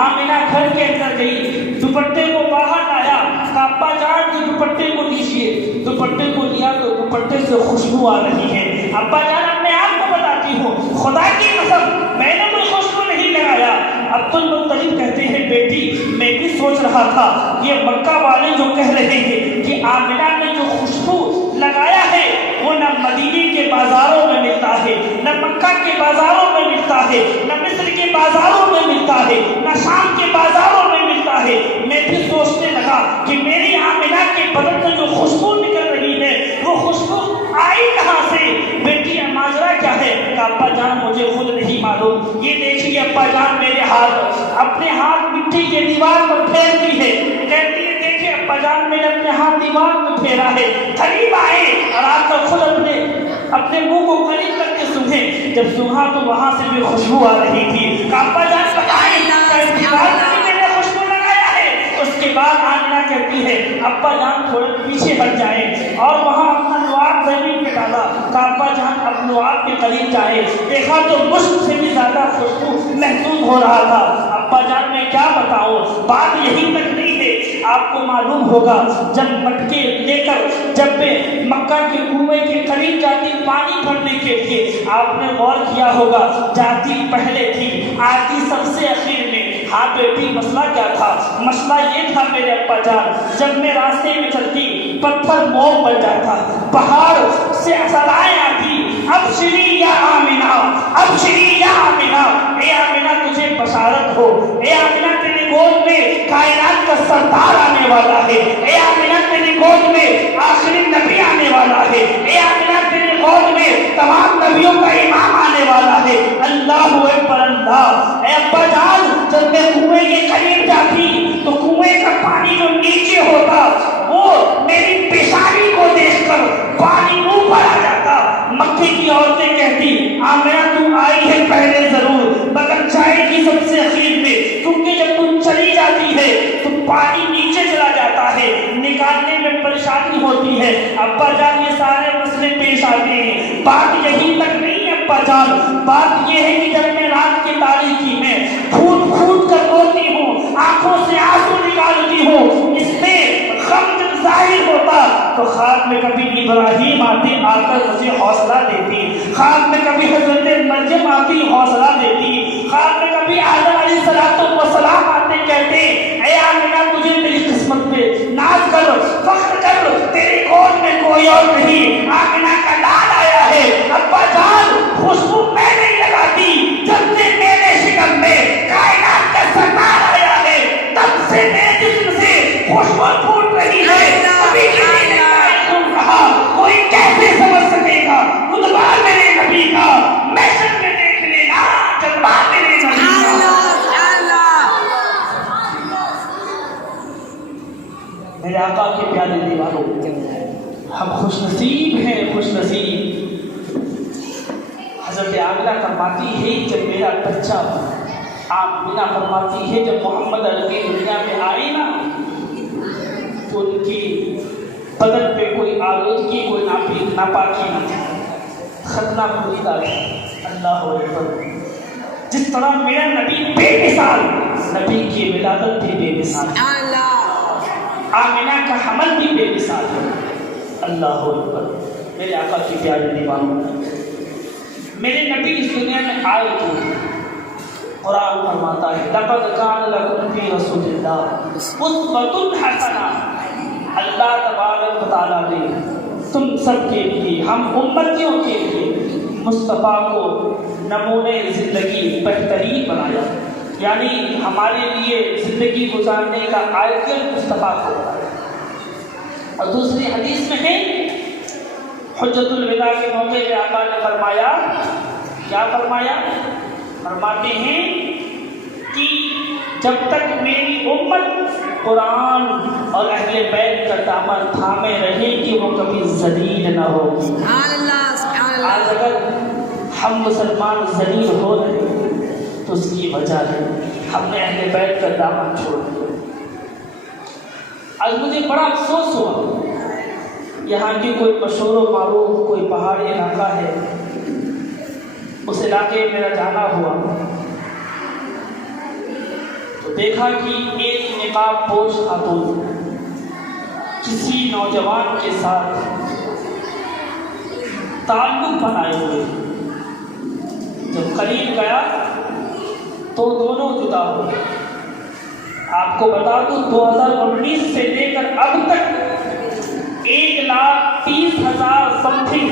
آمنہ گھر کے اندر گئی، دوپٹے کو باہر لایا، کہا ابا جان کی دوپٹے کو لیجیے۔ دوپٹے کو لیا تو دوپٹے سے خوشبو آ رہی ہے۔ ابا جان اپنے آپ کو بتاتی ہوں، خدا کی قسم میں نے کوئی خوشبو نہیں لگایا۔ عبد المطلب کہتے ہیں بیٹی میں بھی سوچ رہا تھا یہ مکہ والے جو کہہ رہے ہیں کہ آمنہ نے جو خوشبو لگایا ہے وہ نہ مدینے کے بازاروں میں ملتا ہے، نہ مکہ کے بازاروں میں ملتا ہے، نہ مصر کے بازاروں میں ملتا ہے، نہ شام کے بازاروں میں ملتا ہے۔ میں بھی سوچنے لگا کہ میری آمنہ کے بدن سے جو خوشبو نکل رہی ہے وہ خوشبو آئی کہاں سے؟ بیٹی ماجرا کیا ہے؟ کہ ابا جان مجھے خود نہیں معلوم۔ یہ دیکھیے ابا جان میرے ہاتھ، اپنے ہاتھ مٹی کے دیوار پر پھیرتی ہے، کہتی ہے دیکھیے ابا جان میں نے اپنے ہاتھ دیوار پر پھیرا ہے۔ قریب آئے اور آپ کا خود اپنے منہ کو قریب کر کے سنگھے، جب سنگھا تو وہاں سے بھی خوشبو آ رہی تھی۔ کہ ابا جان بتائیں دیوار پر میں نے خوشبو لگایا ہے؟ اس کے بعد آمنہ کہتی ہے ابا جان تھوڑے پیچھے ہٹ جائیں، اور وہاں اپنا لعاب زمین پہ ڈالا۔ کہ ابا جان اب لعاب کے قریب جائے، دیکھا تو مشک سے بھی زیادہ خوشبو محسوس ہو رہا تھا۔ ابا جان میں کیا بتاؤں، بات یہی تک نہیں ہے، آپ کو معلوم ہوگا جب مٹکے لے کر جب میں مکہ کے کنویں کے قریب جاتی پانی بھرنے کے لیے، آپ نے غور کیا ہوگا جاتی پہلے تھی آتی سب سے اخیر میں۔ ہاں بیٹی مسئلہ کیا تھا؟ مسئلہ یہ تھا میرے ابا جان، جب میں راستے میں چلتی پتھر موم بن جاتا، پہاڑ سے صدائیں آتی ابشری یا آمنہ، ابشری یا آمنہ، اے آمنہ تجھے بشارت ہو. اے آمنہ تیری گود میں کائنات کا سردار آنے والا ہے. اے آمنہ تیری گود میں آخری نبی آنے والا ہے. اے آمنہ تیری گود میں تمام نبیوں کا امام آنے والا ہے. اللہ اکبر اللہ. اے ابا جان جب میں کنویں کے قریب جاتی تو کنویں کا پانی جو نیچے ہوتا وہ میری پیشانی کو دیکھ کر پانی اوپر آ جاتا. مکے کی عورتیں کہتی آمنہ تو آئی ہے پہلے ضرور مگر چائے کی سب سے اخیر میں, کیونکہ جب تم چلی جاتی ہے تو پانی نیچے چلا جاتا ہے, نکالنے میں پریشانی ہوتی ہے. ابا جان یہ سارے مسئلے پیش آتے ہیں. بات یہی تک نہیں ہے ابا جان, بات یہ ہے کہ جب میں رات کی تاریکی میں پھوٹ پھوٹ کر روتی ہوں, آنکھوں سے آنسو نکالتی ہوں, اس میں غم جب ظاہر ہوتا تو خواب میں کبھی ابراہیم آتے آ کر مجھے حوصلہ دیتی, خواب میں کبھی حضرت مریم آتی حوصلہ دیتی, خواب میں کبھی آدم علیہ السلام آتے کہتے اے آمنہ تجھے میری قسمت پہ ناز کر فخر کر, تیری گود میں کوئی اور نہیں, آمنہ کا لال آیا ہے. ابا جان خوشبو میں نہیں لگاتی, جب سے میرے شکم میں کائنات کا سردار آیا ہے تب سے میرے جسم سے خوشبو پھوٹ رہی ہے. ابھی کسی نے خون کہا کوئی کیسے سمجھ سکے گا رتبہ میرے نبی کا, محشر میں دیکھ لینا جذبہ میرے نبی کا. میرے آقا کے پیارے دیواروں, ہم خوش نصیب ہیں, خوش نصیب. حضرت آمنہ فرماتی ہے جب میرا بچہ, آمنہ فرماتی ہے جب محمد عربی دنیا میں آئے نا تو ان کی بدن پہ کوئی آلودگی کوئی ناپاکی نہ تھی, ختنہ پوریدہ ہے. اللہ اکبر. جس طرح میرا نبی بے مثال, نبی کی ولادت بھی بے مثال, آمنہ کا حمل بھی بے مثال ہے. اللہ اکبر. میرے آقا کی پیارے دیوانوں, میرے نبی اس دنیا میں آئے تھے. قرآن فرماتا ہے لقد کان لکم فی رسول اللہ اسوۃ حسنہ. اللہ تبارک و تعالیٰ نے تم سب کے لیے, ہم امتیوں کے لیے مصطفیٰ کو نمونے زندگی بہترین بنایا, یعنی ہمارے لیے زندگی گزارنے کا آئیڈیل مصطفیٰ کو. اور دوسری حدیث میں ہے حجت الوداع کے موقع پہ آقا نے فرمایا, کیا فرمایا؟ فرماتے ہیں کہ جب تک میری امت قرآن اور اہل بیت کا دامن تھامے رہے کہ وہ کبھی ذلیل نہ ہوگی. آج اگر ہم مسلمان ذلیل ہو رہے ہیں تو اس کی وجہ ہے ہم نے اہل بیت کا دامن چھوڑ دیا. آج مجھے بڑا افسوس ہوا, یہاں کی کوئی مشہور و معروف کوئی پہاڑی علاقہ ہے, اس علاقے میں میرا جانا ہوا تو دیکھا کہ ایک نقاب پوش خاتون کسی نوجوان کے ساتھ تعلق بنائے ہوئے. جب قریب گیا تو دونوں جدا ہوئے. آپ کو بتا دوں 2019 سے لے کر اب تک 1,30,000 سم تھنگ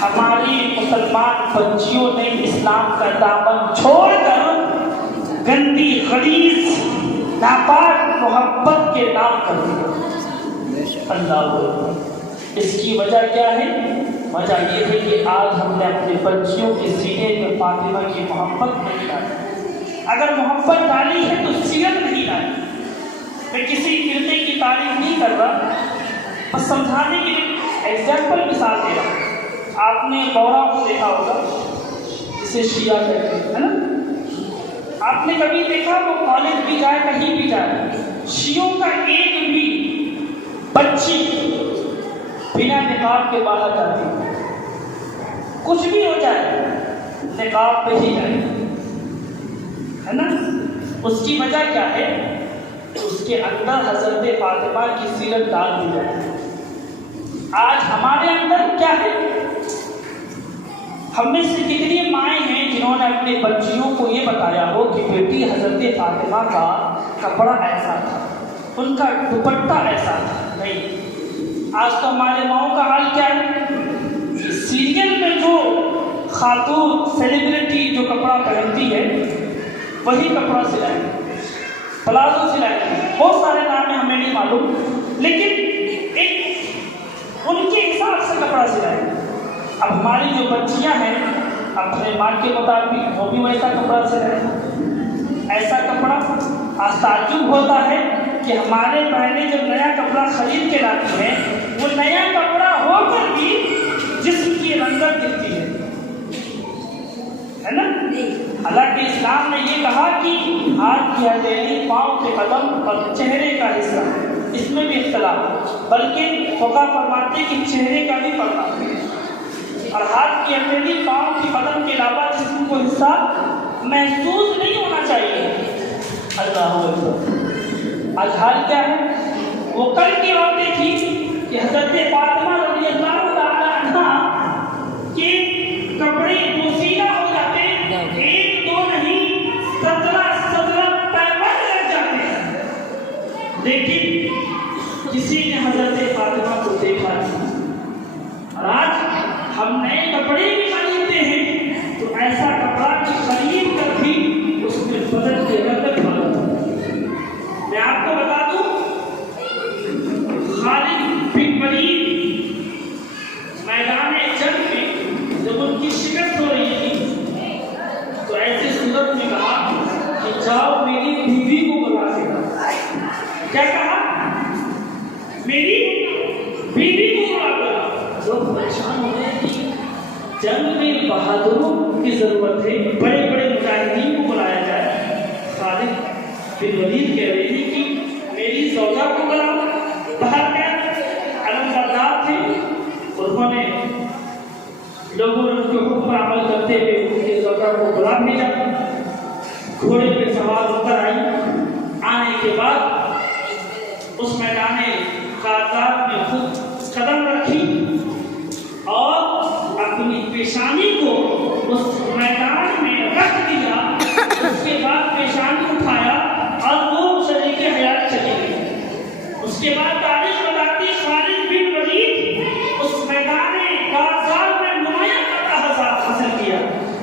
ہماری مسلمان بچیوں نے اسلام کا دامن چھوڑ کر گندی غلیظ ناپاک محبت کے نام کر دیا. اللہ اکبر. اس کی وجہ کیا ہے؟ وجہ یہ ہے کہ آج ہم نے اپنے بچیوں کے سینے میں فاطمہ کی محبت نہیں ڈالی. اگر محبت ڈالی ہے تو سیرت نہیں ڈالی. میں کسی فرقے کی تعریف نہیں کر رہا, بس سمجھانے کے لیے ایگزامپل مثال دے رہا ہوں. آپ نے بورا کو دیکھا ہوگا, اسے شیعہ کہتے ہیں, ہے نا؟ آپ نے کبھی دیکھا وہ کالج بھی جائے کہیں بھی جائے, شیعوں کا ایک بھی بچی بنا نقاب کے باہر جاتی, کچھ بھی ہو جائے نقاب پہ ہی جائے, ہے نا؟ اس کی وجہ کیا ہے؟ اس کے اندر حضرت فاطمہ کی سیرت ڈال دی جائے. آج ہمارے اندر کیا ہے؟ ہم میں سے کتنی مائیں ہیں جنہوں نے اپنے بچیوں کو یہ بتایا ہو کہ بیٹی حضرت فاطمہ کا کپڑا ایسا تھا, ان کا دوپٹہ ایسا تھا. نہیں, آج تو ہمارے ماؤں کا حال کیا ہے؟ سیریل میں جو خاتون سیلیبریٹی جو کپڑا پہنتی ہے وہی کپڑا سلائیں گے، پلازو سلائیں گے، بہت سارے نام ہیں ہمیں نہیں معلوم، لیکن ایک ان کے حساب سے کپڑا سلائیں گے۔ اب ہماری جو بچیاں ہیں اپنے ماں کے مطابق وہ بھی ویسا کپڑا سلائیں گے، ایسا کپڑا۔ آج تعجب ہوتا ہے کہ ہمارے بہنیں جب نیا کپڑا خرید کے لاتی ہیں، وہ نیا کپڑا ہو کر بھی جسم کی رنگت دکھتی ہے نا؟ حالانکہ اسلام نے یہ کہا کہ ہاتھ کی ہتھیلی، پاؤں کے قدم اور چہرے کا حصہ، اس میں بھی اختلاف، بلکہ فقہ فرماتے کہ چہرے کا بھی پردہ، اور ہاتھ کی ہتھیلی، پاؤں کی قدم کے علاوہ جسم کو حصہ محسوس نہیں ہونا چاہیے۔ اللہ اکبر۔ آج حال کیا ہے؟ وہ کل کی باتیں تھی کہ حضرت فاطمہ رضی اللہ تعالی عنہا کے کپڑے پوشیدہ ہو جاتے، ایک دو نہیں 17 پیمائش لگ جاتے ہیں، لیکن کسی نے حضرت فاطمہ کو دیکھا نہیں۔ اور آج ہم نئے کپڑے بھی خریدتے ہیں تو ایسا کپڑا کہ خرید کر بھی اس میں بدن کے رنگت والا۔ میں آپ کو بتا دوں، خالد بن ولید میدان جنگ میں جب ان کی شکست ہو رہی تھی تو ایسے صورت میں کہا کہ جاؤ میری بیوی کو بلا کے لاؤ۔ کیا کہا؟ میری بیوی کو بلا کے لاؤ۔ لوگ پریشان ہو رہے ہیں کہ جنگ میں بہادروں کی ضرورت ہے، بڑے بڑے مجاہدین کو بلایا جائے۔ خالد بن ولید کہہ رہے ہیں کہ میری زوجہ کو بلاؤ۔ باہر میں علمبردار تھے، انہوں نے لوگوں نے ان کے حکم پر عمل کرتے ہوئے ان کے زوجہ کو بلا بھیجا، گھوڑے پہ سوار ہو کر آئی۔ آنے کے بعد اس میدان غازات میں خود قدم رکھی اور اپنی پیشانی کو اس میدان میں رکھ دیا۔ اس کے بعد پیشانی اٹھایا اور وہ شریک حیات چلی گئی۔ اس کے بعد تاریخ بتاتی خالد بن ولید اس میدان غازات میں نمایاں فتح حاصل کیا۔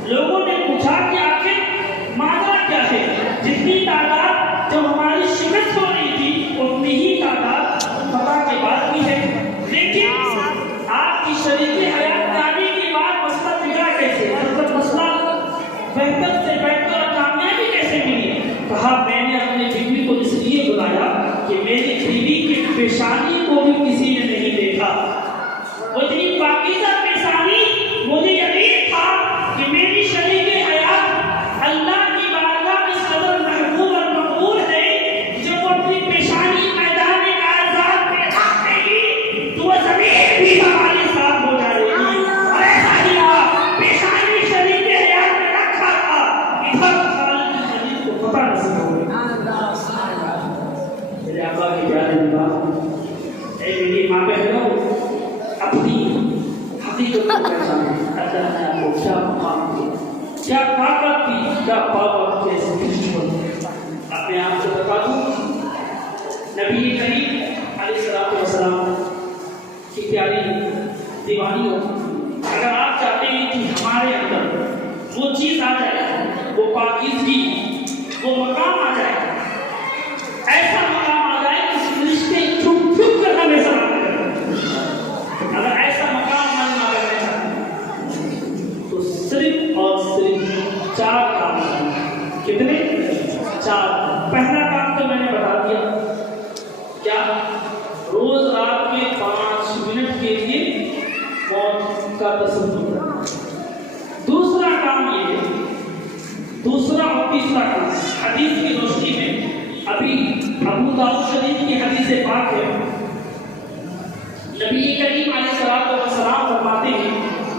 لوگوں نے پوچھا کہ آخر ماجرا کیا ہے؟ جتنی تعداد جو ہماری شکست ہو رہی تھی اتنی ہی تعداد فتح کے بعد بھی ہے، لیکن آپ کی شریک حیات جانے کے بعد مسئلہ بگڑا کیسے؟ مطلب مسئلہ بہتر سے بہتر اور کامیابی کیسے ملی؟ کہا میں نے اپنے بیوی کو اس لیے بلایا کہ میری بیوی کی پیشانی کو بھی کسی نے نہیں دیکھا، وہ اتنی پاکیزہ پیشانی، مجھے یقین تھا کہ میری شریک حیات اللہ کی بارگاہ میں صدر محبوب اور مقبول ہے، جب وہ اپنی پیشانی میدان آزاد میں رکھتے گی تو وہ زمین بھی ہمارے ساتھ ہو جائے گی۔ اور ایسا ہی ہوا، پیشانی شریک حیات میں رکھا تھا، ادھر خالد بن ولید کو پتہ نصیب ہو گیا۔ میرے آقا کی پیارے نگاہ، اے میری ماں بہنوں، اپنی حقیقت کو پہچانیں۔ اللہ نے آپ کو کیا مقام دیا، کیا طاقت دی، کیا پاور کیسے دشمن۔ اپنے آپ کو بتا دوں، نبی کریم علیہ السلام کی پیاری دیوانی ہو، اگر آپ چاہتے ہیں کہ ہمارے اندر وہ چیز آ جائے، وہ پاکیزگی، وہ مقام آ جائے، ایسا مقام آ جائے کہ رشتے چھپ چھپ کر ہمیں سلام کریں، اگر ایسا مقام ہمارے ماں بہن چاہتے ہیں تو صرف اور صرف 4 کام کریں۔ کتنے؟ 4۔ پہلا کام تو میں نے بتا دیا، کیا؟ روز رات میں 5 منٹ کے لیے موت کا تصور کرنا۔ دوسرا کام یہ ہے، دوسرا اور تیسرا کام حدیث کی روشنی میں، ابھی ابو داؤد شریف کی حدیث پاک ہے، نبی کریم علیہ السلام فرماتے ہیں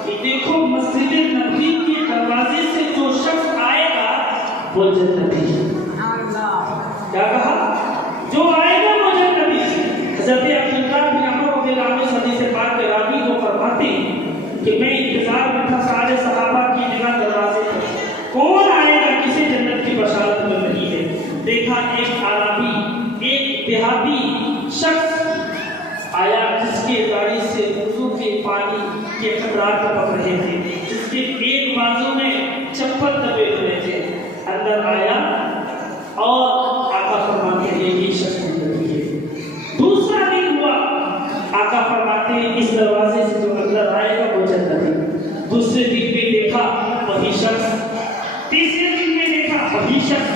کہ دیکھو مسجد نبوی کے دروازے سے جو شخص آئے گا وہ جنتی ہے۔ کیا کہا؟ جو آئے گا وہ جنتی ہے۔ حضرت عبداللہ بن عمر رضی اللہ عنہ حدیث پاک کے راوی کو فرماتے ہیں کہ میں انتظار میں تھا سارے صحابہ کی نگاہ دروازے پر، کون آئے گا کسی جنت کی بشارت مل رہی ہے۔ دیکھا ایک عربی، ایک دیہاتی شخص آیا جس کے داڑھی سے وضو کے پانی کے قطرات ٹپک رہے تھے، جس کے ایک بازو میں چپل دبے ہوئے تھے۔ اندر آیا تیسرے دن میں دیکھا وہی شخص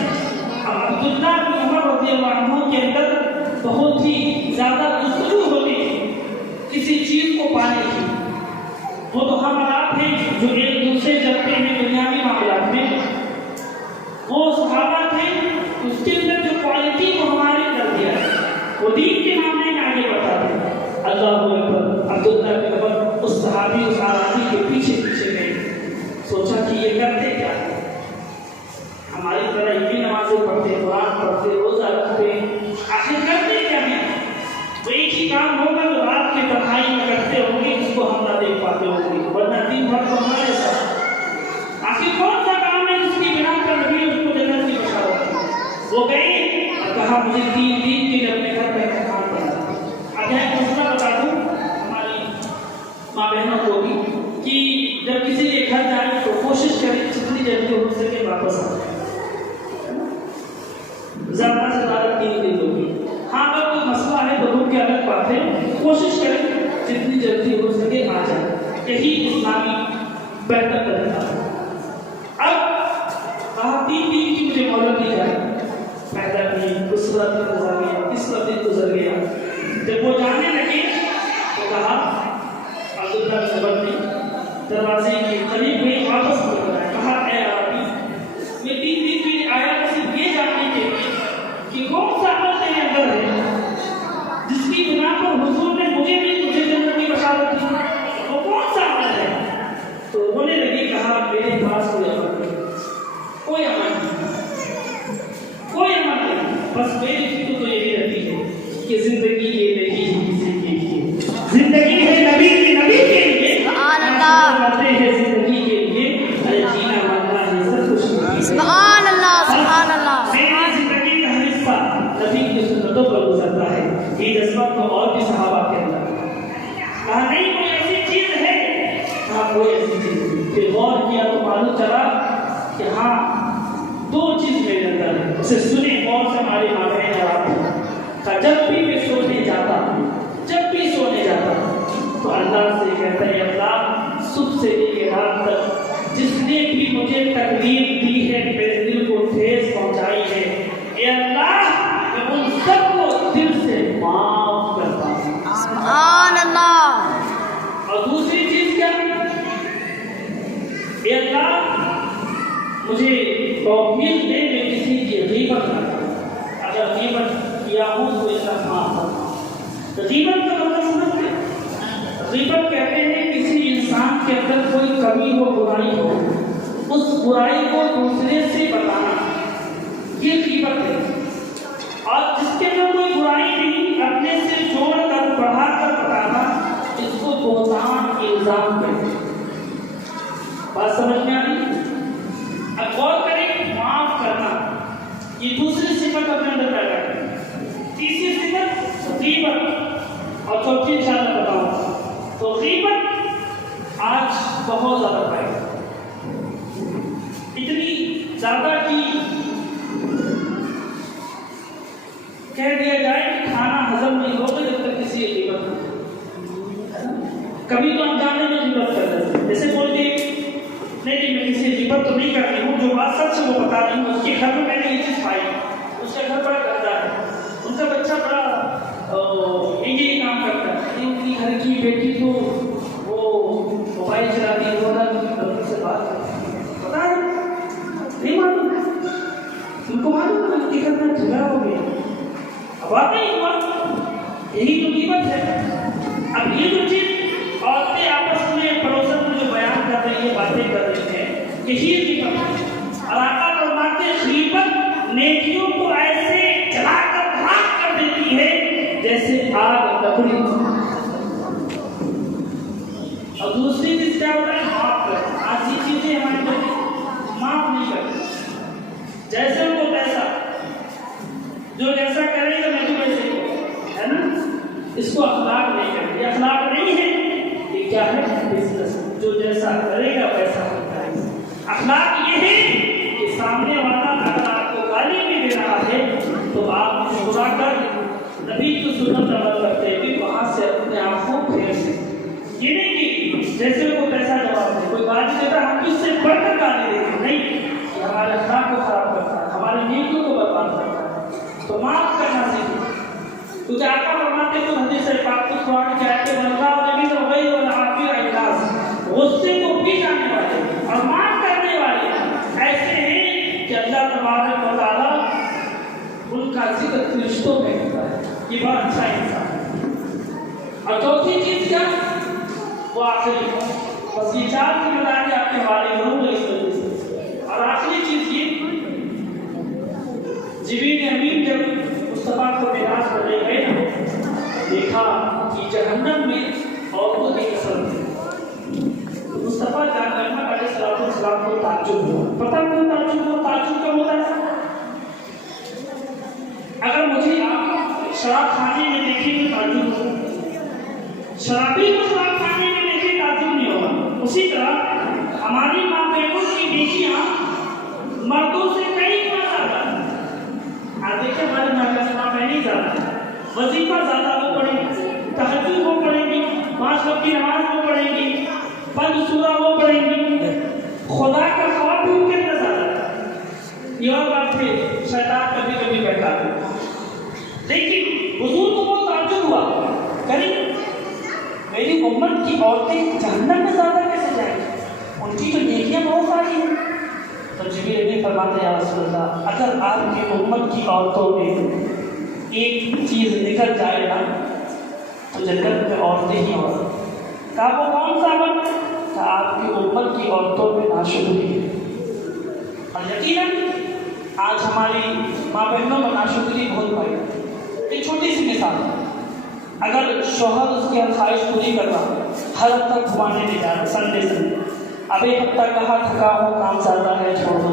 عبداللہ بن عمر رضی اللہ عنہ کے اندر بہت ہی زیادہ گفتگو ہوتی تھی کسی چیز کو پانے کی. وہ تو ہم حالات ہیں جو ایک دوسرے کرتے ہیں دنیاوی معاملات میں. وہ صحابہ تھے اس کے اندر جو کوالٹی کو ہمارے کر دیا ہے وہ دین کے معاملے میں آگے بڑھاتے ہیں. اللہ اکبر. عبداللہ بن عمر اس صحابی اس آرادی کے پیچھے پیچھے گئے. سوچا کہ یہ کرتے کیا ہے؟ ہماری طرح اتنی نمازیں پڑھتے قرآن پڑھتے روزہ رکھتے آخر کرتے کیا ہے؟ تو ایک ہی کام ہوگا جو رات کے تنہائی میں کرتے ہوں گے جس کو ہم نہ دیکھ پاتے ہوں گے ورنہ دن بھر تو ہمارے ساتھ. آخر کون سا کام ہے جس کی بنا پر نبی اس کو جنت کی بشارت؟ وہ گئے اور کہا مجھے 3 دن کے لیے اپنے گھر میں مہمان بنا. اب میں ایک مسئلہ بتا دوں ہماری ماں بہنوں کو بھی کہ جب کسی کے گھر جائیں تو کوشش کریں جتنی جلدی ہو سکے واپس آ جائیں. زیادہ سے زیادہ 3 دن ہوگی. ہاں اگر کوئی مسئلہ ہے تو رک کے الگ بات ہے. کوشش کریں جتنی جلدی ہو سکے آ جائیں. یہی اسلامی بہتر طریقہ ہے. اب کہا 3 دن کی مجھے مہلت دی جائے. پہلا دن دوسرا دن گزر گیا تیسرا دن گزر گیا. جب وہ جانے لگے تو کہا عبداللہ بن عمر نے دروازے کے قریب گئی واپس مڑ کر کہا اے عربی میں 3 دن کے لیے آیا صرف یہ جاننے کے لیے کہ کون سا عمل تیرے اندر ہے جس کی بنا پر حضور نے مجھے بھی تجھے جنت کی بشارت دی. وہ کون سا عمل ہے؟ تو رونے لگی. کہا میرے پاس کوئی عمل نہیں کوئی عمل نہیں کوئی عمل نہیں. بس میری فکر تو یہی رہتی ہے کہ زندگی یہ نہیں کسی کے لیے. زندگی ہے نبی کے لیے. مرتے ہیں زندگی کے لیے. ارے جینا مرنا ہے سب کچھ سبحان اللہ سبحان اللہ. میری زندگی کا حصہ نبی کی سنتوں پر گزرتا ہے. یہ جذبہ تو اور بھی صحابہ کے اندر کہا نہیں کوئی ایسی چیز ہے. کہا کوئی ایسی چیز. پھر غور کیا تو معلوم چلا کہ ہاں 2 چیز میرے اندر ہے. اسے سنے غور سے ہمارے ماں بہن اور آپ کا جب بھی میں سونے جاتا تو اللہ سے کہتا ہے اللہ صبح سے لے کے رات تک جس نے بھی مجھے تکلیف دی ہے میرے دل کو ٹھیس پہنچائی ہے اے اللہ میں ان سب کو دل سے معاف کرتا ہوں. سبحان اللہ. اور دوسری چیز کیا؟ اے اللہ مجھے توفیق دے میں کسی کی غیبت نہ کروں. اگر غیبت کیا ہوں تو اس کا معاف کرتا ہوں. غیبت کا مطلب سمجھتے ہیں؟ غیبت کہتے ہیں کسی انسان کے اندر کوئی کمی ہو برائی ہو اس برائی کو دوسرے سے بتانا یہ غیبت ہے. اور جس کے اندر کوئی برائی نہیں اپنے سے جوڑ کر بڑھا کر بتانا اس کو بہتان الزام کہتے ہیں. بات سمجھ میں آ رہی؟ اب غور کریں معاف کرنا یہ دوسری صفت اپنے اندر پیدا کریں. تیسری صفت غیبت اور چوتھی انشاءاللہ بتاؤں تو غیبت آج بہت زیادہ پائی اتنی زیادہ کہ کہہ دیا جائے کہ کھانا ہضم نہیں ہوگا جب تک کسی کی غیبت نہ. کبھی تو ہم جانے میں غیبت کر رہے ہیں جیسے بول کے نہیں میں کسی غیبت تو نہیں کرتی ہوں جو بات سچ ہے وہ بتا رہی ہوں. اس کے گھر میں میں نے یہ چیز پائی اس کا گھر بڑا گندا ہے ان کا بچہ بڑا یہ کام کرتا ہے. ان کی گھر کی بیٹی تو وہ موبائل چلاتی ہے غلطی سے بات کرتی ہے. پتا ہے نہیں معلوم ان کو معلوم ان کے گھر میں جھگڑا ہو گیا. اب واقعی ہوا یہی تو غیبت ہے. اب یہ جو چیز عورتیں آپس میں پڑوسن میں جو بیان کر رہی ہیں باتیں کر رہی ہیں یہی غیبت ہے. علاقہ فرماتے غیبت نیکیوں کو ایسے جلا کر خاک کر دیتی ہے جیسے آگ لکڑی. اور دوسری چیز کیا ہوتا ہے معاف کر. آج یہ چیزیں ہمارے بچے معاف نہیں کرتے. جیسے ان کو پیسہ جو جیسا کرے گا میں تو ویسے ہے نا. اس کو اخلاق نہیں کرتے. یہ اخلاق نہیں ہے یہ کیا ہے بزنس. جو جیسا کرے گا ویسا ہوتا ہے. اخلاق یہ ہے کہ سامنے والا اگر آپ کو گالی بھی دے رہا ہے تو آپ مسکرا کر نبی کی سنت عمل کرتے ہوئے وہاں سے اپنے آپ کو پھیر دیں. یہ نہیں کہ جیسے وہ پیسہ جواب دے کوئی گالی دیتا ہم اس سے بڑھ کر گالی دیتے نہیں. کیونکہ آقا فرماتے ہیں حدیث پاک کو قرآن کی آیت میں والغافل والغیر والعافی عن الناس، غصے کو پی جانے والے اور معاف کرنے والے ایسے ہیں کہ اللہ تبارک و تعالیٰ ان کا ذکر فرشتوں میں ہوتا ہے کہ بڑا اچھا انسان ہے۔ اور چوتھی چیز کیا؟ وہ آخری، بس یہ چار کی ذمہ آپ کے حوالے کروں گا اس وجہ سے۔ اور آخری چیز یہ، جبریل امین جب مصطفیٰ کو معراج پر لے گئے نا، دیکھا کہ جہنم میں عورتوں کی کثرت ہے۔ مصطفیٰ جہنم علیہ السلام کو تعجب ہوا۔ پتہ کیوں تعجب ہوا؟ تعجب کیوں ہوتا ہے؟ اگر مجھے آپ شراب کھانے میں دیکھیں تو تعجب ہوگا، شرابی کو شراب کھانے میں دیکھیں تعجب نہیں ہوگا۔ اسی طرح ہماری ماں بہنوں کی بیٹیاں مردوں سے کئی گنا زیادہ، آپ دیکھیں ہماری ماں بہنیں زیادہ وظیفہ زیادہ وہ پڑھیں گی، تہجد وہ پڑھیں گی، 5 وقت کی نماز وہ پڑھیں گی، 5 سورہ وہ پڑھیں گی، خدا کا خوف بھی کتنا زیادہ۔ یہ اور بات ہے، شیطان کبھی کبھی بیٹھا ہے، لیکن حضور کو بہت تعجب ہوا، کریں میری امت کی عورتیں جہنم میں زیادہ کیسے جائیں گی؟ ان کی تو نیکیاں بہت ساری ہیں۔ تو جبریل امین فرماتے ہیں یا رسول اللہ، اگر آپ کی امت کی عورتوں میں ایک چیز نکل جائے نا تو جنت میں عورتیں ہی اور کہا وہ کون سا عمل؟ کہ آپ کی امت کی عورتوں میں ناشکری ہے۔ اور یقیناً آج ہماری ماں بہنوں میں ناشکری بہت پائی۔ ایک چھوٹی سی مثال، اگر شوہر اس کی ہر خواہش پوری کر رہا، ہر ہفتہ گھمانے لے جا رہا سنڈے اب ایک ہفتہ کہا تھکا ہوں کام زیادہ ہے چھوڑ دو،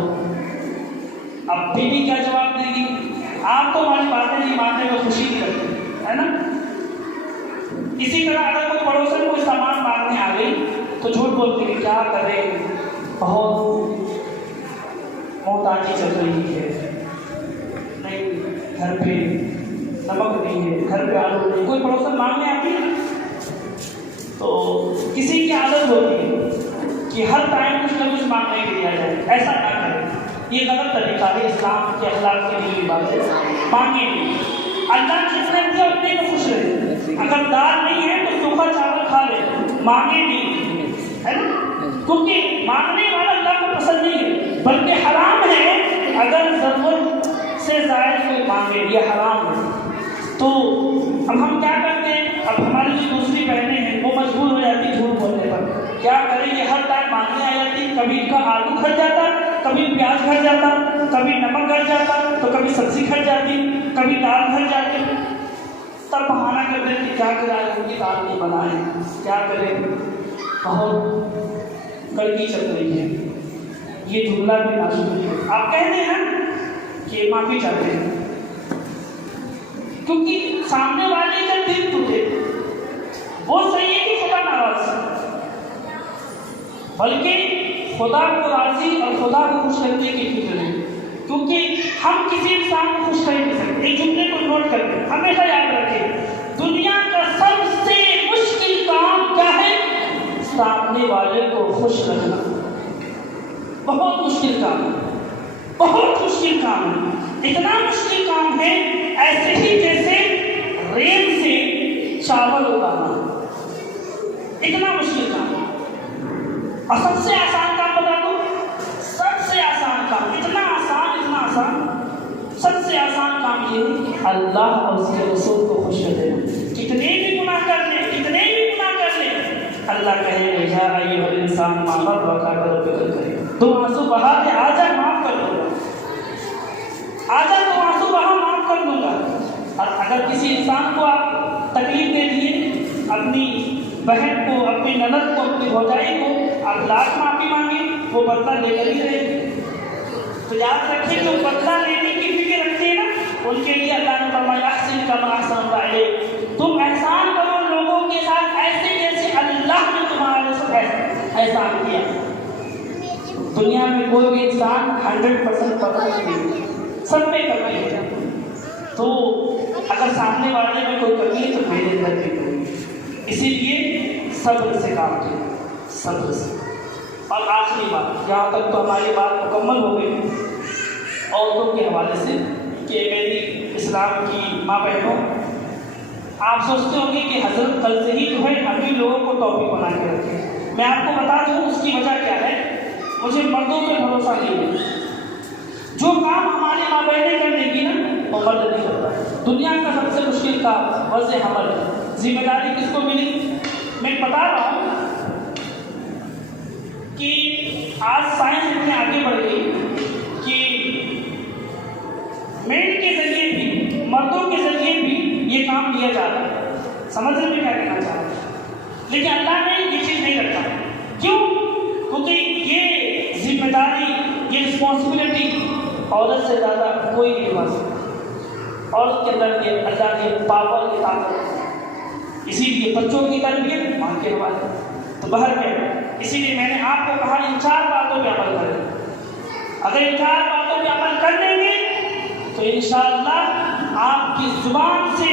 اب بیوی کیا جواب دے گی؟ آپ تو ہماری باتیں نہیں مانتے ہوئے خوشی نہیں رکھتے، ہے نا؟ اسی طرح اگر کوئی پڑوسن کوئی سامان مانگنے آ گئی تو جھوٹ بولتے کہ کیا کرے، بہت محتاجی چل رہی ہے، نہیں گھر پہ نمک نہیں ہے، گھر پہ آلو نہیں، کوئی پڑوسن مانگنے آتی ہے تو کسی کی عادت ہوتی ہے کہ ہر ٹائم کچھ نہ کچھ مانگنے کے لیے آ جائے، ایسا نہ کرے، یہ غلط طریقہ ہے، اسلام کے اخلاق کے لیے بات ہے، مانگے نہیں، اللہ جتنے دیا اتنے میں خوش رہے، اگر دال نہیں ہے تو سوکھا چاول کھا لے، مانگے نہیں، ہے نا؟ کیونکہ مانگنے والا اللہ کو پسند نہیں ہے، بلکہ حرام ہے اگر ضرورت سے زائد کوئی مانگے، یہ حرام ہے۔ تو اب ہم کیا کرتے ہیں؟ اب ہماری جو دوسری بہنیں ہیں وہ مجبور ہو جاتی جھوٹ بولنے پر، کیا کریں یہ ہر ٹائم مانگنے آ جاتی، کبھی ان کا آلو گھٹ جاتا، کبھی پیاز گھٹ جاتا، کبھی نمک گھٹ جاتا، تو کبھی سبزی گھٹ جاتی، کبھی دال گھٹ جاتی، تب بہانہ کر دیں کہ کیا کرے آج ان کی دال نہیں بنائے، کیا کرے، بہت کڑکی چل رہی ہے، یہ جملہ بھی ناشکری ہے۔ آپ کہہ دیں نا کہ معافی چاہتے ہیں، کیونکہ سامنے والے کا دل ٹوٹے، وہ صحیح ہے کہ خدا ناراض ہے، بلکہ خدا کو راضی اور خدا کو خوش کرنے کی فکر ہے، کیونکہ ہم کسی انسان کو خوش کر نہیں سکتے۔ ایک جملے کو نوٹ کر کے ہمیشہ یاد رکھیں، دنیا کا سب سے مشکل کام کیا ہے؟ سامنے والے کو خوش رکھنا، بہت مشکل کام ہے، بہت مشکل کام ہے، اتنا مشکل کام ہے ایسے ہی جیسے ریل سے چاول اگانا، اتنا مشکل کام ہے۔ اور سب سے آسان کام بتا دو، سب سے آسان کام، اتنا آسان، سب سے آسان کام یہ ہے کہ اللہ اور اس کے رسول کو خوش کر دینا۔ کتنے بھی گناہ کر لیں، اللہ کہے گا یا ایھا الانسان ما غرک بربک الکریم، تم آنسو بہا دے، آجا معاف کر دوں گا، آجا تو آنسو بہا معاف کر دوں گا۔ اور اگر کسی انسان کو آپ تکلیف دے دیے، اپنی بہن کو، اپنی نند کو، اپنی بھوجائی کو آپ لاکھ معافی مانگیں، وہ بدلہ لے کر ہی رہے گی۔ تو یاد رکھیں جو بدلہ لینے کی فکر رکھتے ہیں نا، ان کے لیے اللہ نے فرمایا احسن کما احسن اللہ علیک، تم احسان کرو لوگوں کے ساتھ ایسے جیسے اللہ نے تمہارے ساتھ احسان کیا۔ دنیا میں کوئی بھی انسان 100% پرفیکٹ نہیں، سب میں کمی ہے، تو اگر سامنے والے میں کوئی کمی ہے تو میرے اندر بھی کوئی، اسی لیے صبر سے کام کریں، صبر سے۔ اور آخری بات، یہاں تک تو ہماری بات مکمل ہو گئی عورتوں کے حوالے سے کہ میری اسلام کی ماں بہنوں، آپ سوچتے ہوں گے کہ حضرت کل سے ہی جو ہے ابھی لوگوں کو ٹاپک بنا کے رکھے. میں آپ کو بتا دوں اس کی وجہ کیا ہے. مجھے مردوں پہ بھروسہ نہیں ہے. جو کام ہماری ماں بہنیں کرنے کی نا وہ مرد نہیں کرتا. دنیا کا سب سے مشکل کام وضع حمل ہے. ذمہ داری کس کو ملی؟ میں بتا رہا ہوں کہ آج سائنس اتنے آگے بڑھ گئی کہ مین کے ذریعے بھی مردوں کے ذریعے بھی یہ کام لیا جا رہا ہے. سمجھ میں کیا کہنا چاہ رہا ہے؟ لیکن اللہ نے یہ چیز نہیں رکھا. کیوں؟ کیونکہ یہ ذمہ داری یہ رسپانسبلٹی عورت سے زیادہ کوئی نہیں نبھا سکتا. عورت کے اندر یہ اللہ کے پاور کی طاقت ہے. اسی لیے بچوں کی تربیت ماں کے حوالے. تو بہر میں اسی لیے میں نے آپ کو کہا ان 4 باتوں پہ عمل کریں. اگر ان 4 باتوں پہ عمل کر لیں گے تو انشاءاللہ آپ کی زبان سے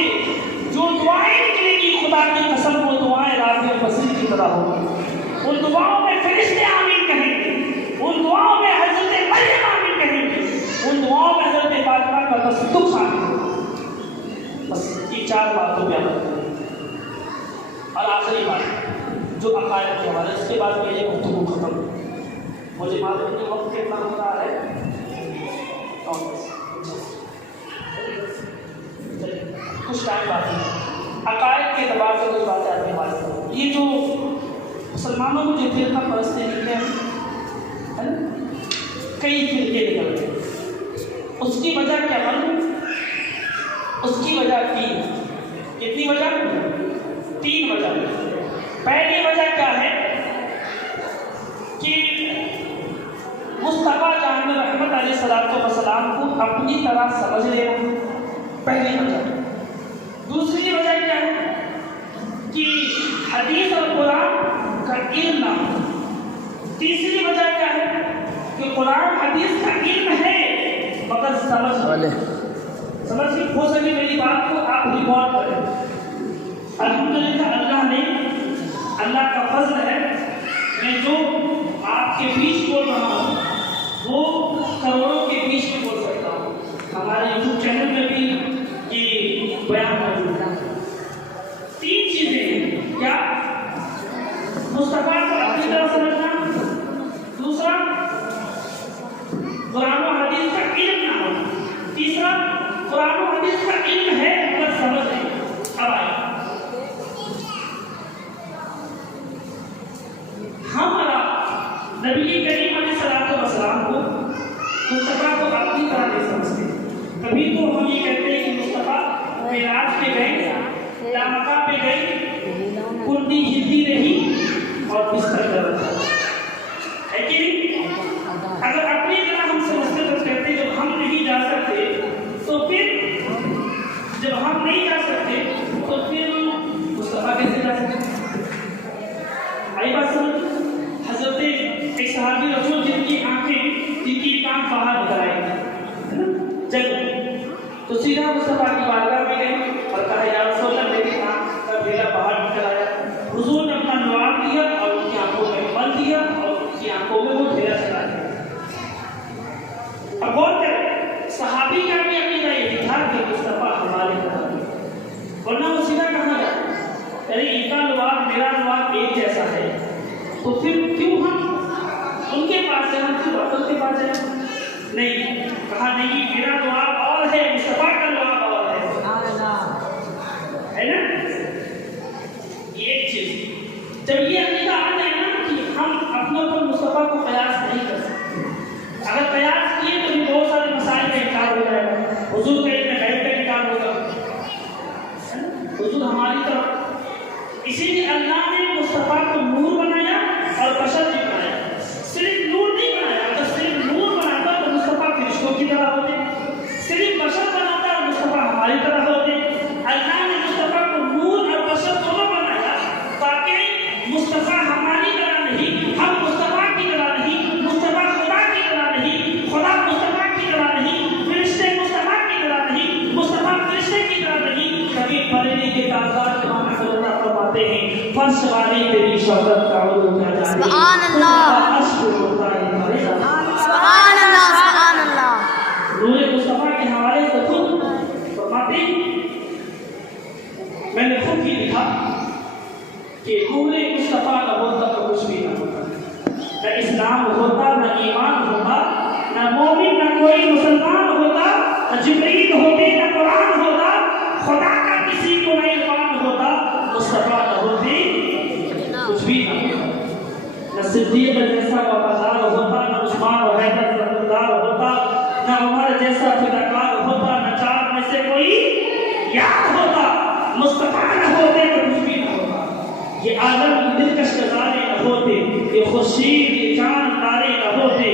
جو دعائیں نکلے گی خدا کی قسم وہ دعائیں راضی بصیر کی طرح ہوگی. ان دعاؤں میں فرشتے آمین کہیں گے. ان دعاؤں میں حضرت مریم آمین کہیں گے. ان دعاؤں میں حضرت فاطمہ کا تصدق شامل ہوگا. بس یہ 4 باتوں پہ عمل کریں. اور آخری بات جو عقائد کے حوالے اس کے بعد میرے گفتگو ختم. مجھے معلوم نہیں وقت کتنا ہو رہا ہے. کچھ ٹائم باقی ہے. عقائد کے اعتبار سے کچھ باتیں آپ کے پاس ہیں. یہ جو مسلمانوں کو جو فرقہ پرستی نکلے ہیں کئی فرقے نکل گئے. اس کی وجہ کیا معلوم؟ اس کی وجہ کتنی وجہ؟ 3 وجہ. پہلی وجہ کیا ہے کہ مصطفیٰ جان رحمت علیہ السلام کو اپنی طرح سمجھ لینا پہلی وجہ. دوسری وجہ کیا ہے کہ حدیث اور قرآن کا علم نہ ہو. تیسری وجہ کیا ہے کہ قرآن حدیث کا علم ہے مگر سمجھ ہو سکے. میری بات کو آپ ریکارڈ کریں. الحمدللہ اللہ کا فضل ہے. میں جو آپ کے بیچ بول رہا ہوں وہ کروڑوں کے بیچ میں بول سکتا ہوں. ہمارے یوٹیوب چینل میں بھی یہ بیان موجود ہے. 3 چیزیں ہیں. کیا؟ مصطفیٰ کو اپنی طرح سمجھنا. دوسرا قرآن و حدیث کا علم نہ ہونا. تیسرا قرآن و حدیث کا علم ہے مگر سمجھ نہیں. اب آئے ہمارا نبی کریم علیہ السلام کو مصطفیٰ کو اپنی طرح نہیں سمجھتے. کبھی تو ہم یہ کہتے ہیں کہ مصطفیٰ معراج پہ گئے یا مکہ پہ گئے کنڈی ہلتی رہی اور بستر کر رکھا ہے کہ نہیں؟ اگر اپنی طرح ہم سمجھتے تو کہتے جب ہم نہیں جا سکتے تو پھر جب ہم نہیں جا سکتے تو پھر مصطفیٰ کیسے جا سکتے؟ آئی بات سمجھ. حضرت ایک صحابی رسول جن کی آنکھ باہر نکل آئی جب تو سیدھا مصطفیٰ کی بارگاہ میں گئے اور کہا یا رسول اللہ میری آنکھ کا بھیلا باہر نکل آیا. حضور نے اپنا نواب دیا اور ان کی آنکھوں میں مل دیا اور ان کی آنکھوں میں وہ ڈھیلا چلا دیا. اب غور کریں صحابی کا بھی عقیدہ یہ تھا کہ مصطفیٰ ہمارے طرف ورنہ وہ سیدھا کہا جائے ارے ان کا نواب میرا نواب ایک جیسا ہے تو پھر کیوں ہم ان کے پاس جائیں پھر وقت کے پاس جائیں. نہیں کہا نہیں میرا نواب اور ہے مصطفیٰ کا نواب اور ہے نا. ایک چیز جب یہ عقیدہ آ جائے نا کہ ہم اپنے اوپر مصطفیٰ کو قیاس نہیں کر سکتے. اگر قیاس کیے تو بھی بہت سارے مسائل کا انکار ہو جائے گا. حضور کا علم غیب کا انکار ہوگا. حضور ہماری طرف اسی لیے اللہ نے مصطفیٰ کو نور بنایا اور بشر بھی بنایا. صرف نور نہیں بنایا. اگر صرف نور بناتا تو مصطفیٰ فرشتوں کی طرح ہوتے. صرف بشر بناتا اور مصطفیٰ ہماری طرح ہوتے. اللہ نے مصطفیٰ کو نور اور بشر دونوں بنایا تاکہ مصطفیٰ ہماری طرح نہیں ہم مصطفیٰ کی طرح نہیں. مصطفیٰ خدا کی طرح نہیں. خدا مصطفیٰ کی طرح نہیں. فرشتے مصطفیٰ کی طرح نہیں. مصطفیٰ فرشتے کی طرح نہیں. کبھی بریلی کے کاغذات فرماتے ہیں فرش والی تیری شہرت کا عروج کیا جائے. سبحان اللہ سبحان اللہ سبحان اللہ. نور مصطفیٰ کے حوالے سے خود فرماتے ہیں میں اسلام ہوتا، نہ ایمان ہوتا، نہ مومن، نہ کوئی مسلمان ہوتا، نہ جبریل ہوتے، نہ قرآن ہوتا، خدا کا کسی کو نہ ایمان ہوتا، مصطفیٰ نہ ہوتے کچھ بھی نہ ہوتا، نہ صدیق جیسا وفادار ہوتا، نہ عثمان و حیدر وفادار ہوتا، نہ عمر جیسا فداکار ہوتا، نہ چار میں سے کوئی یاد ہوتا، مصطفیٰ نہ ہوتے تو کچھ بھی نہ ہوتا، یہ عالم کی دلکش نظارے نہ ہوتے، یہ خورشید یہ چاند تارے نہ ہوتے،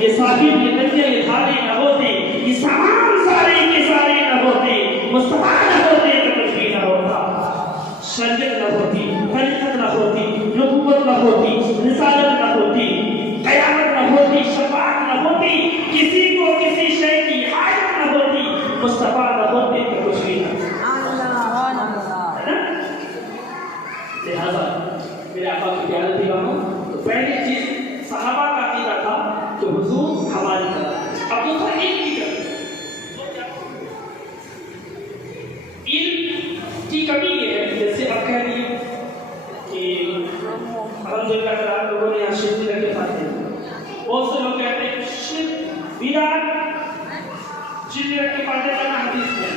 یہ صاحب یہ دریا یہ دھارے نہ ہوتے، یہ سامان سارے کے سارے نہ ہوتے، مصطفیٰ نہ ہوتے تو کچھ بھی نہ ہوتا، شریعت نہ ہوتی، طریقت نہ ہوتی، نبوت نہ ہوتی، رسالت نہ ہوتی، قیامت نہ ہوتی، شفاعت نہ ہوتی، کسی کو کسی شے کی حاجت نہ ہوتی، مصطفیٰ نہ ہوتے تو کچھ بھی نہ ہوتا۔ لہذا میرے آقا کی پیارے دیوانوں، تو پہلی چیز صحابہ کا عقیدہ تھا کہ حضور ہماری طرف، اب دوسرا علم کی طرف، علم کی کمی یہ ہے جیسے اب کہہ دیے کہ الحمدللہ آپ لوگوں نے یہاں شرک رکھے پاتے ہیں، بہت سے لوگ کہتے ہیں شرک بدعت، شرک رکھے پاتے ہیں حدیث میں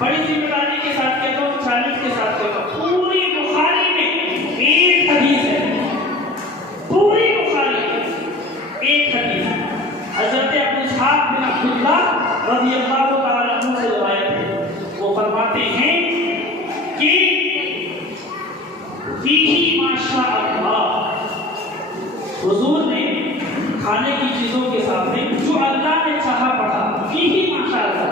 بڑی ذمہ داری کے ساتھ کہتا ہوں، 40 کے ساتھ کہتا ہوں، پوری بخاری میں ایک حدیث ہے، پوری بخاری میں ایک حدیث، حضرت ابو اسحاق بن عبداللہ رضی اللہ تعالیٰ عنہ سے روایت ہے، وہ فرماتے ہیں کہ فیہ ما شاء اللہ، حضور نے کھانے کی چیزوں کے سامنے جو اللہ نے چاہا پڑھا، فیہ ما شاء اللہ،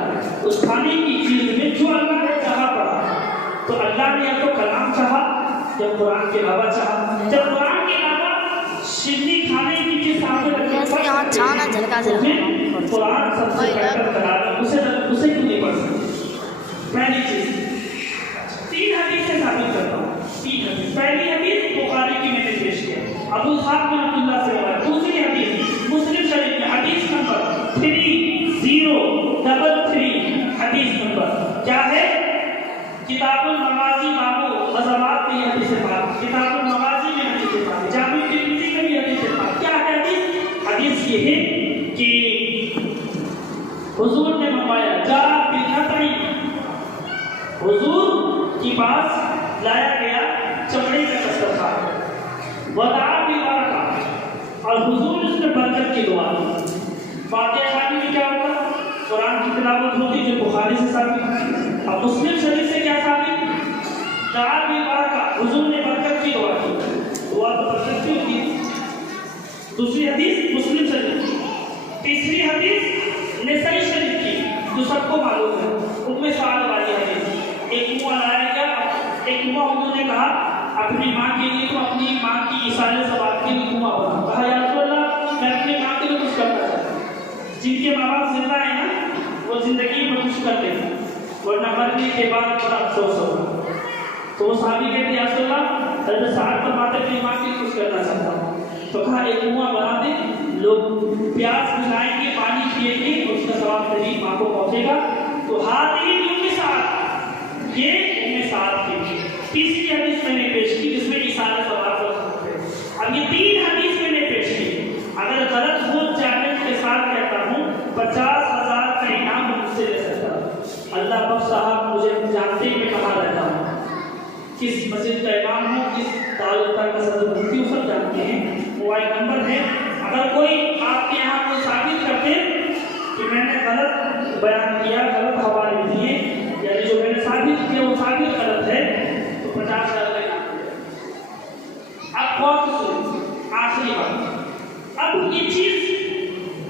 اس کھانے کی چیز میں جو اللہ نے چاہا پڑھا، تو اللہ نے یا تو کلام چاہا، جب قرآن کے علاوہ چاہا، جب قرآن کے علاوہ شیرنی کھانے کی چیز سامنے رکھے قرآن سب سے بہتر قرار ہے، اسے کیوں نہیں پڑھ سکتے؟ پہلی چیز 3 حدیثیں ثابت کرتا ہوں، 3 حدیث، پہلی حدیث بخاری کی میں نے پیش کیا، ابو اسحاق بن عبداللہ سے روایت، دوسری حدیث مسلم شریف میں حدیث نمبر 3033 حدیث نمبر کیا ہے؟ کتاب المغازی بابو غزوات میں حدیث پاک، کتاب المغازی میں حدیث پاک، جامع ترمذی میں بھی حدیث پاک، کیا ہے حدیث؟ حدیث یہ ہے کہ حضور نے فرمایا جا بالنطعی، حضور کے پاس لایا گیا چمڑے کا دسترخوان، ودعا بالبرکہ، اور حضور اس نے برکت کی دعا کی، فاتحہ خوانی میں کیا ہوتا؟ قرآن کی تلاوت ہوتی جو بخاری سے ثابت ہے، اب مسلم شریف سے کیا ثابت؟ دعا بالبرکہ، حضور نے برکت کی دعا کی، دعا تو برکت کی ہوتی ہے۔ دوسری حدیث مسلم شریف کی، تیسری حدیث نسائی شریف کی جو سب کو معلوم ہے، ام سعد والی حدیث، ایک کنواں لایا گیا، ایک کنواں حضور نے کہا اپنی ماں کے لیے تو اپنی ماں کی ایصال ثواب کے لیے کنواں بنا، کہا یا رسول اللہ میں اپنی ماں کے لیے کچھ کرنا چاہتا ہوں، جن کے ماں باپ زندہ ہیں نا وہ زندگی میں کچھ کر لیں ورنہ مرنے کے بعد بڑا افسوس ہوگا، تو وہ صحابی کہتے ہیں یا رسول اللہ حضرت سعد فرماتے ہیں اپنی ماں کے لیے کچھ کرنا چاہتا ہوں، تو کہا ایک کنواں بنا دے، لوگ پیاس بجھائیں گے، پانی پیئیں گے، اس کا ثواب تیری ماں کو پہنچے گا، تو ہاتھ ہی ان کے ساتھ یہ ام سعد کی تیسری حدیث میں نے پیش کی جس میں ایصال ثواب ہوتے ہیں۔ اب یہ 3 حدیث میں نے پیش کی، اگر غلط ہو چیلنج کے ساتھ کہتا ہوں 50,000 کا انعام مجھ سے لے سکتا ہوں، اللہ بخش صاحب مجھے جانتے ہی میں کہاں رہتا ہوں، کس مسجد کا امام ہوں، کس تعلقہ کا صدر مفتی ہوں، سب جانتے ہیں، موبائل نمبر ہے، اگر کوئی آپ کے یہاں کو ثابت کرتے کہ میں نے غلط بیان کیا، غلط حوالے دیے، یعنی جو میں نے ثابت کیا وہ ثابت غلط ہے، تو 50,000 کا انعام ہے۔ اب غور سے سنیں، آخری بات، اب یہ چیز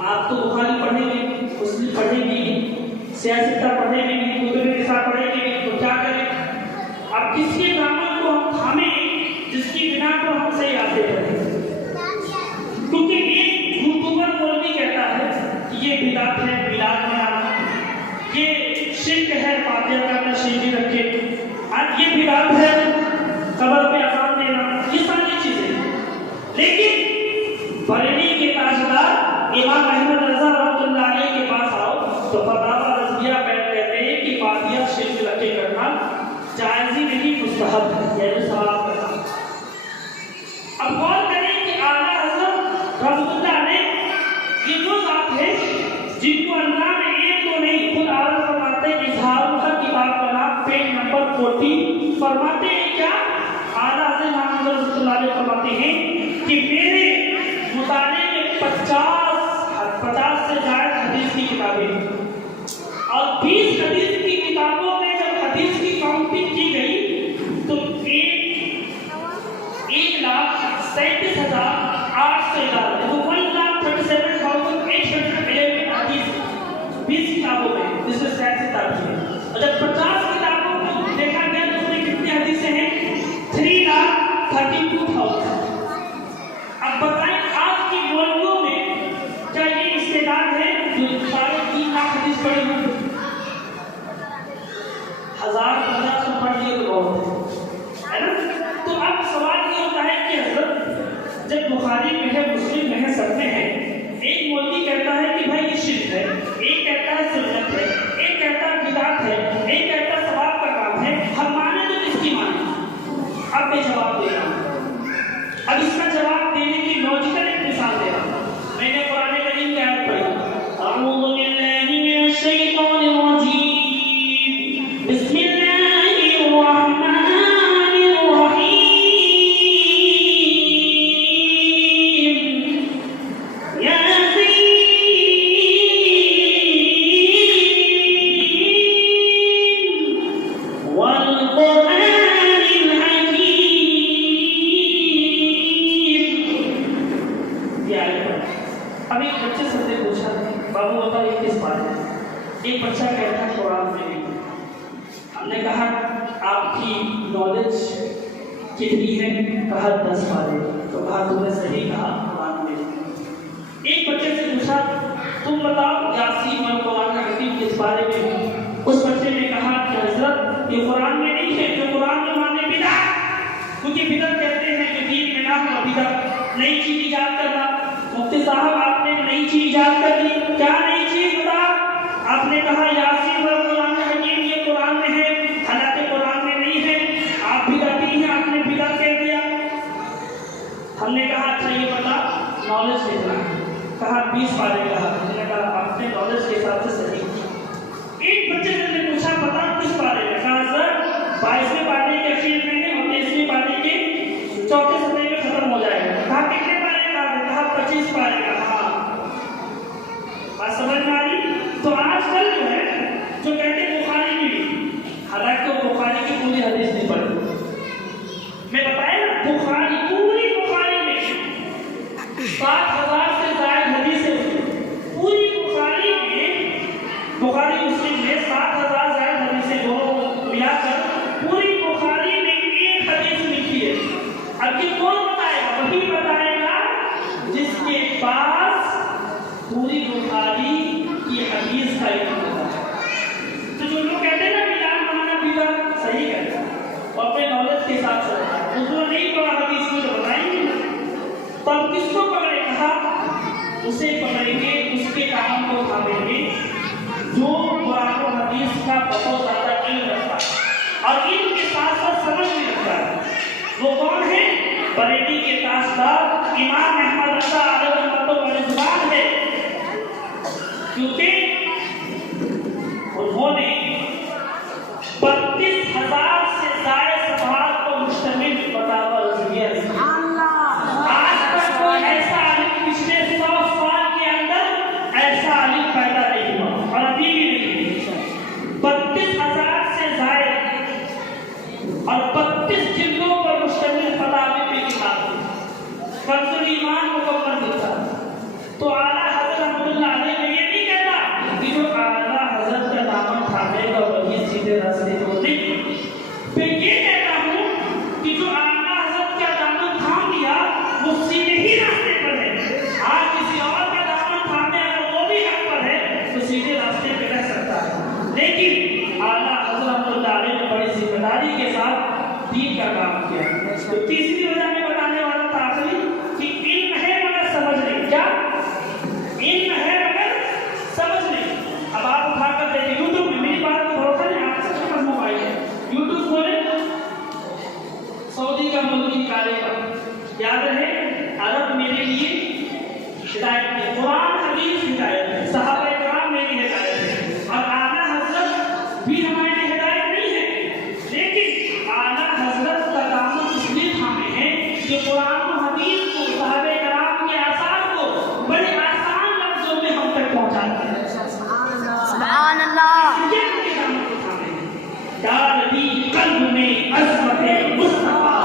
آپ تو بخاری پڑھیں گے، مسلم پڑھیں گے، سیاستہ پڑھیں گے، کتب نساء پڑھیں گے، تو کیا کریں؟ اب کس کے دامن کو ہم تھامیں جس کی بنا پر ہم سے یادیں کریں؟ کیونکہ ایک یوٹیوبر مولوی کہتا ہے کہ یہ بدعت ہے میلاد منانا، یہ شرک ہے فاتحہ کرنا شیرنی رکھے، یہ بدعت ہے قبر پہ اذان دینا، یہ ساری چیزیں، لیکن بریلی کے تاجدار امام احمد رضا رحمۃ اللہ علیہ کے پاس آؤ تو فتاوی رضویہ میں کہتے ہیں کہ فاتحہ شرک رکھے کرنا جائز ہی نہیں، مستحب ہے، یعنی ثواب کا کام۔ اب غور کریں کہ اعلیٰ حضرت رحمۃ اللہ علیہ جن کو اللہ نے ایک دو نہیں خود عالم فرماتے ہیں اظہار الحق کتاب کا نام پیج نمبر 40 فرماتے ہیں کیا اعلیٰ حضرت محمد رسول اللہ علیہ فرماتے ہیں کہ میرے مطالعے میں 50 سے زائد حدیث کی کتابیں اور 20 حدیث کی کتابوں میں جب حدیث کی کاؤنٹنگ کی گئی تو 1,37,811 تو 1,37,811 حدیث 20 کتابوں میں جس میں 67 کتابیں ہیں اور جب 50 کتابوں کو دیکھا گیا تو اس میں کتنی حدیثیں ہیں 3,32,000 اب بتائیں آج کی مولویوں میں کیا یہ استعداد ہے جو 3.5 لاکھ حدیث پڑھی ہوئی 1,000-1,500 پڑھ لیے تو بہت ہے نا تو اب سوال یہ ہوتا ہے کہ حضرت جب بخاری میں ہے مسلم میں ہے سب میں ہے ایک مولوی کہتا ہے کہ بھائی یہ شرک ہے ایک کہتا ہے سنت ہے ایک کہتا ہے بدعت ہے ایک کہتا ہے ثواب کا کام ہے ہم مانیں تو کس کی مانیں اب میں جواب دے رہا ہوں اب اس کا جواب دینے کی لوجیکل ایک مثال دے رہا ہوں میں نے قرآن کریم کی آیت پڑھی اعوذ باللہ من الشیطان الرجیم بسم اللہ الرحمن الرحیم یاسین والقرآن الحکیم یہ آیت پڑھی اب ایک بچے سے نے پوچھا بابو بتا یہ کس بات ہے ایک بچہ کہتا ہے قرآن میں نہیں ہم نے کہا آپ کی نالج کتنی ہے کہا 10 پارے تو کہا تم نے صحیح کہا قرآن میں نہیں ایک بچے سے پوچھا تم بتاؤ یاسین اور قرآن حکیم کس بارے میں ہے اس بچے نے کہا کہ حضرت یہ قرآن میں نہیں ہے جو قرآن میں مانے بدعت کیونکہ بدعت کہتے ہیں کہ دین میں نہ ہو بدعت نئی چیز ایجاد کرنا مفتی صاحب آپ نے نئی چیز ایجاد کر دی کیا نئی چیز بتا آپ نے کہا یاسین اور قرآن حکیم یہ قرآن میں ہے حالانکہ قرآن میں نہیں ہے آپ بدعتی ہیں آپ نے بدعت کہہ دیا ہم نے کہا اچھا یہ بتا نالج کتنا کہا 20 پارے کہا میں نے کہا آپ نے نالج کے حساب سے صحیح ایک بچے نے پوچھا پتا کس پارے میں کہا سر 22ویں پارے کے اخیر میں ہے اور 23ویں پارے کے چوتھے صفحے میں ختم ہو جائے گا کہا کتنے پارے کا کہا 25 پارے کا ہاں بات سمجھ میں آ رہی تو آج کل جو ہے جو کہتے ہیں بخاری میں حالانکہ وہ بخاری کی پوری حدیث نہیں پڑھی میں بتایا نا بخاری پوری بخاری میں 7,000 سے زائد حدیث ہے پوری بخاری میں بخاری مسلم میں 7,000 زائد حدیثیں دونوں ملا کر پوری بخاری میں ایک حدیث لکھی ہے اب یہ کون بتائے گا وہی بتائے گا جس کے پاس پوری بخاری کی حدیث کا علم ہوتا ہے تو جو لوگ کہتے ہیں نا بدعت ماننا بدعت صحیح کہتے ہیں اور اپنے نالج کے حساب سے اس کو نہیں پڑھا حدیث کو جو بتائیں گے تو اب کس کو پکڑے کہا اسے پکڑیں گے اس کے کام کو تھامیں گے جو قرآن و حدیث کا بہت زیادہ علم رکھتا ہے اور علم کے ساتھ ساتھ سمجھ بھی رکھتا ہے وہ کون ہے بریلی کے تاجدار امام احمد رضا علیہ رحمۃ اللہ زبان ہے کیونکہ انہوں نے 32,000 سے زائد صفحات کو مشتمل کتاب الرضیہ آج تک کوئی ایسا عالم پچھلے 100 سال کے اندر ایسا عالم پیدا نہیں ہوا اور ابھی بھی نہیں 32,000 سے زائد اور 32 جلدوں پر مشتمل فتاوی میں کتاب ہے کنز الایمان مکمل لکھا تو اعلیٰ حضرت رحمۃ اللہ علیہ میں یہ نہیں کہتا کہ جو اعلیٰ حضرت کا دامن تھامے گا وہی سیدھے راستے کو نہیں میں یہ کہتا ہوں کہ جو اعلیٰ حضرت کا دامن تھام لیا وہ سیدھے ہی راستے پر ہے آج کسی اور کا دامن تھامے اگر وہ بھی حق پر ہے تو سیدھے راستے پہ رہ سکتا ہے لیکن اعلیٰ حضرت رحمۃ اللہ علیہ نے بڑی ذمہ داری کے ساتھ دین کا کام کیا تو تیسری وجہ میں بتانے والا تھا آخری کہ علم ہے مگر سمجھ نہیں کیا علم ہے مگر سمجھ نہیں اب آپ اٹھا کر دیکھیں یوٹیوب میں میری بات کو بھروسہ نہیں آپ سے چھوٹا موبائل ہے یوٹیوب کھولے سعودی کا ملکی نکالے گا یاد رہے عرب میرے لیے ہدایت ہے قرآن حدیث ہدایت ہے صحابہ کرام چاہتے ہیں. سبحان اللہ. یہ ان کی دامن کو تھامے ہیں. ڈال دی قلب میں عظمت مصطفیٰ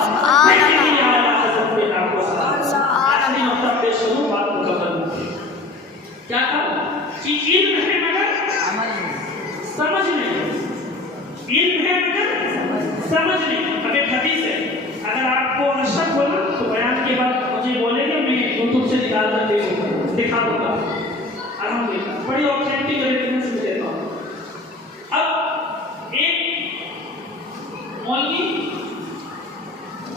پہلی اعلیٰ حضرت پہ ناکو آخری نقطہ پیش کروں بات مکمل. کیا تھا کہ علم ہے مگر سمجھ نہیں. علم ہے مگر سمجھ نہیں. اب ایک حدیث ہے, اگر آپ کو شک ہو نا تو بیان کے بعد مجھے بولیں گے, میں یوٹیوب سے نکال کر دکھا دوں گا. الحمدللہ بڑی آتھینٹک ریفرنس میں دیتا ہوں. اب ایک مولوی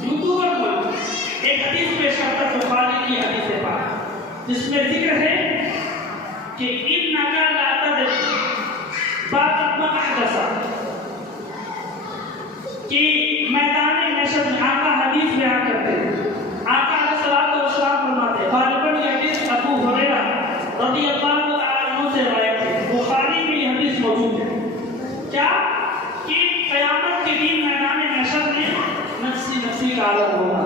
یوٹیوبر مولوی ایک حدیث پیش کرتا ہے, بخاری کی حدیث پاک, جس میں ذکر ہے کہ انک لا تدری بعد ما احدث, کہ میدان محشر میں آقا حدیث بیان کرتے ہیں. آقا علیہ الصلوۃ والسلام فرماتے ہیں, غالباً یہ حدیث ابو ہریرہ رضی اللہ تعالیٰ عنہ سے روایت ہے, بخاری میں یہ حدیث موجود ہے. کیا کہ قیامت کے دن میدان محشر میں نفسی نفسی کا عالم ہوگا.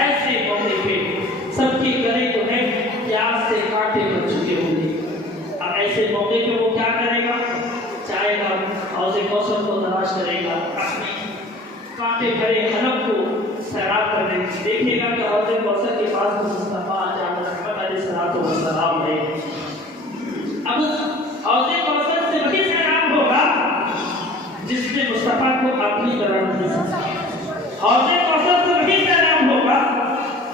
ایسے موقع پہ سب کے گلے جو ہے پیاس سے کانٹے بن چکے ہوں گے. اب ایسے موقع پہ وہ کیا کرے گا؟ چاہے گا حوض کوثر کو تلاش کرے گا, اپنی کانٹے بھرے حلق کو سیراب کرنے دیکھے گا کہ حوض کوثر کے پاس مصطفیٰ جان رحمت علیہ السلام ہے. اب اس حوض کوثر سے وہی سیراب ہوگا جس نے مصطفیٰ کو اپنی طرح نہیں سمجھا. حوض کوثر سے وہی سیراب ہوگا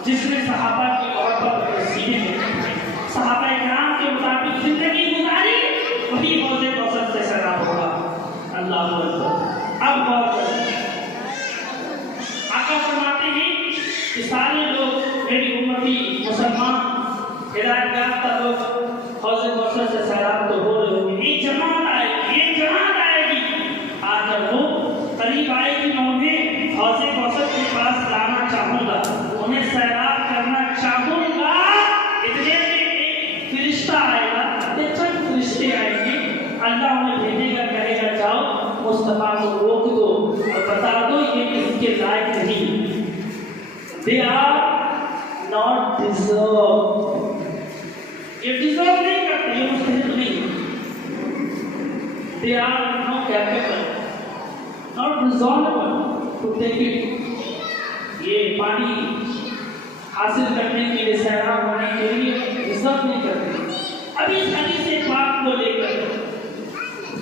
جس نے صحابہ کی محبت اپنے سینے میں رکھی, صحابہ کرام کے مطابق زندگی گزاری, وہی حوض کوثر سے سیراب ہوگا. اللہ اکبر. اب غور کریں, آقا فرماتے ہیں کہ سارے لوگ میری امتی مسلمان ہدایت یافتہ لوگ حوض کوثر سے سیراب تو ہو رہے ہوں گے. ایک جماعت آئے گی, ایک جماعت آئے گی, آ کر وہ قریب آئے گی, میں انہیں حوض کوثر کے پاس لانا چاہوں گا, انہیں سیراب کرنا چاہوں گا. اتنے میں ایک فرشتہ آئے گا, یہ چند فرشتے آئیں گے, اللہ انہیں بھیجے گا, کہے گا جاؤ مصطفیٰ کو روک دو اور بتا دو یہ اس کے لائق نہیں. They are not deserved. یہ ڈیزرو نہیں کرتے, یہ مستحق نہیں. They are not capable, not resolvable to take it. یہ پانی حاصل کرنے کے لیے, سیراب ہونے کے لیے ڈیزرو نہیں کرتے. اب اس حدیث پاک کو لے کر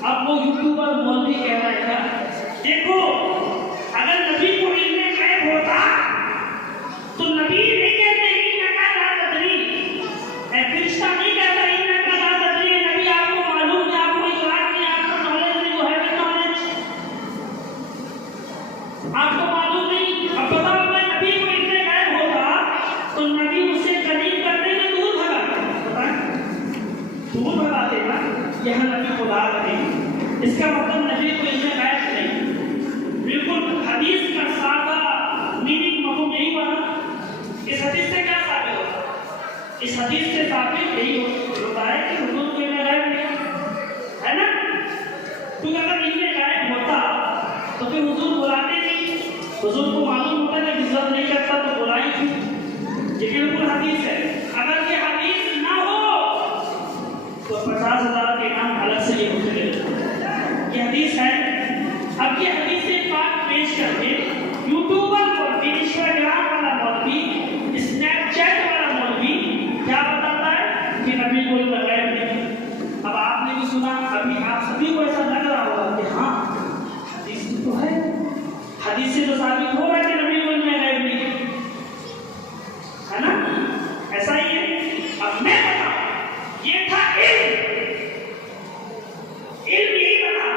اب وہ یوٹیوبر مولوی کہہ رہا تھا, دیکھو اگر نبی کو علم غیب ہوتا تو نبی نہیں کہتے انک لا تدری, فرشتہ نہیں کہتا انک لا تدری. نبی آپ کو معلوم ہے, آپ کو اطلاع نہیں, آپ کو نالج نہیں, وہ ہے نالج, آپ کو معلوم نہیں. اب بتاؤ اگر نبی کو علم غیب ہوتا تو نبی اسے قریب کرنے کے دور بھگاتے, بتائیں دور بھگاتے نا. یہاں نبی کو لا رہے ہیں, اس کا مطلب نبی کو علم غیب نہیں. بالکل حدیث کا سادہ میننگ مفہوم نہیں بنا. اس حدیث سے کیا ثابت ہوتا ہے؟ اس حدیث سے ثابت یہی ہوتا ہے کہ حضور کو علم غیب نہیں ہے نا. کیونکہ اگر علم غیب ہوتا تو پھر حضور بلاتے نہیں, حضور کو معلوم ہوتا کہ عزت نہیں کرتا تو بلائی تھی. یہ بالکل حدیث ہے. اگر یہ حدیث نہ ہو تو 50,000 کے نام الگ سے یہ ہوتے ہیں. یہ حدیث ہے. اب یہ حدیث پاک پیش کر کے یوٹیوبر مولوی, انسٹاگرام والا مولوی, اسنیپ چیٹ والا مولوی کیا بتاتا ہے کہ نبی کو علم غیب نہیں. اب آپ نے بھی سنا, ابھی آپ سبھی کو ایسا لگ رہا ہوگا کہ ہاں حدیث تو ہے, حدیث سے تو ثابت ہو رہا ہے کہ نبی کو علم غیب نہیں ہے نا. ایسا ہی ہے. اب میں بتاؤں, یہ تھا علم یہی بتا,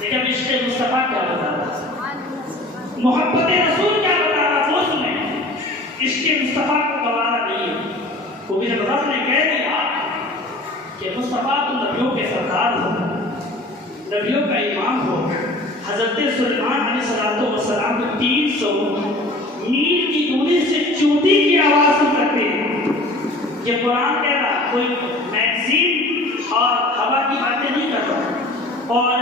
لیکن عشق مصطفیٰ کیا بتا رہا, محبت رسول کیا بتا رہا, وہ سنیں. عشق مصطفیٰ کو گوارا نہیں ہے. وہ بھی جب رب نے کہہ دیا کہ مصطفیٰ تو نبیوں کے سردار ہو, نبیوں کا امام ہو, حضرت سلیمان علیہ السلام کو 300 میل کی دوری سے چونٹی کی آواز سن سکتے ہیں. یہ قرآن کہہ رہا, کوئی میگزین اور ہوا کی باتیں نہیں کرتا. اور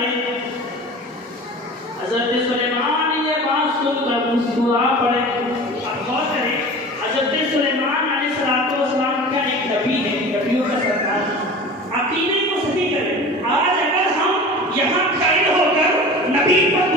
ڈالے. حضرت سلیمان نے یہ بات سن کر مسکرا پڑے. اب غور کریں حضرت سلیمان علیہ السلام کا ایک نبی ہے, نبیوں کا سردار. عقیدے کو صحیح کریں. آج اگر ہم یہاں کھڑے ہو کر نبی پر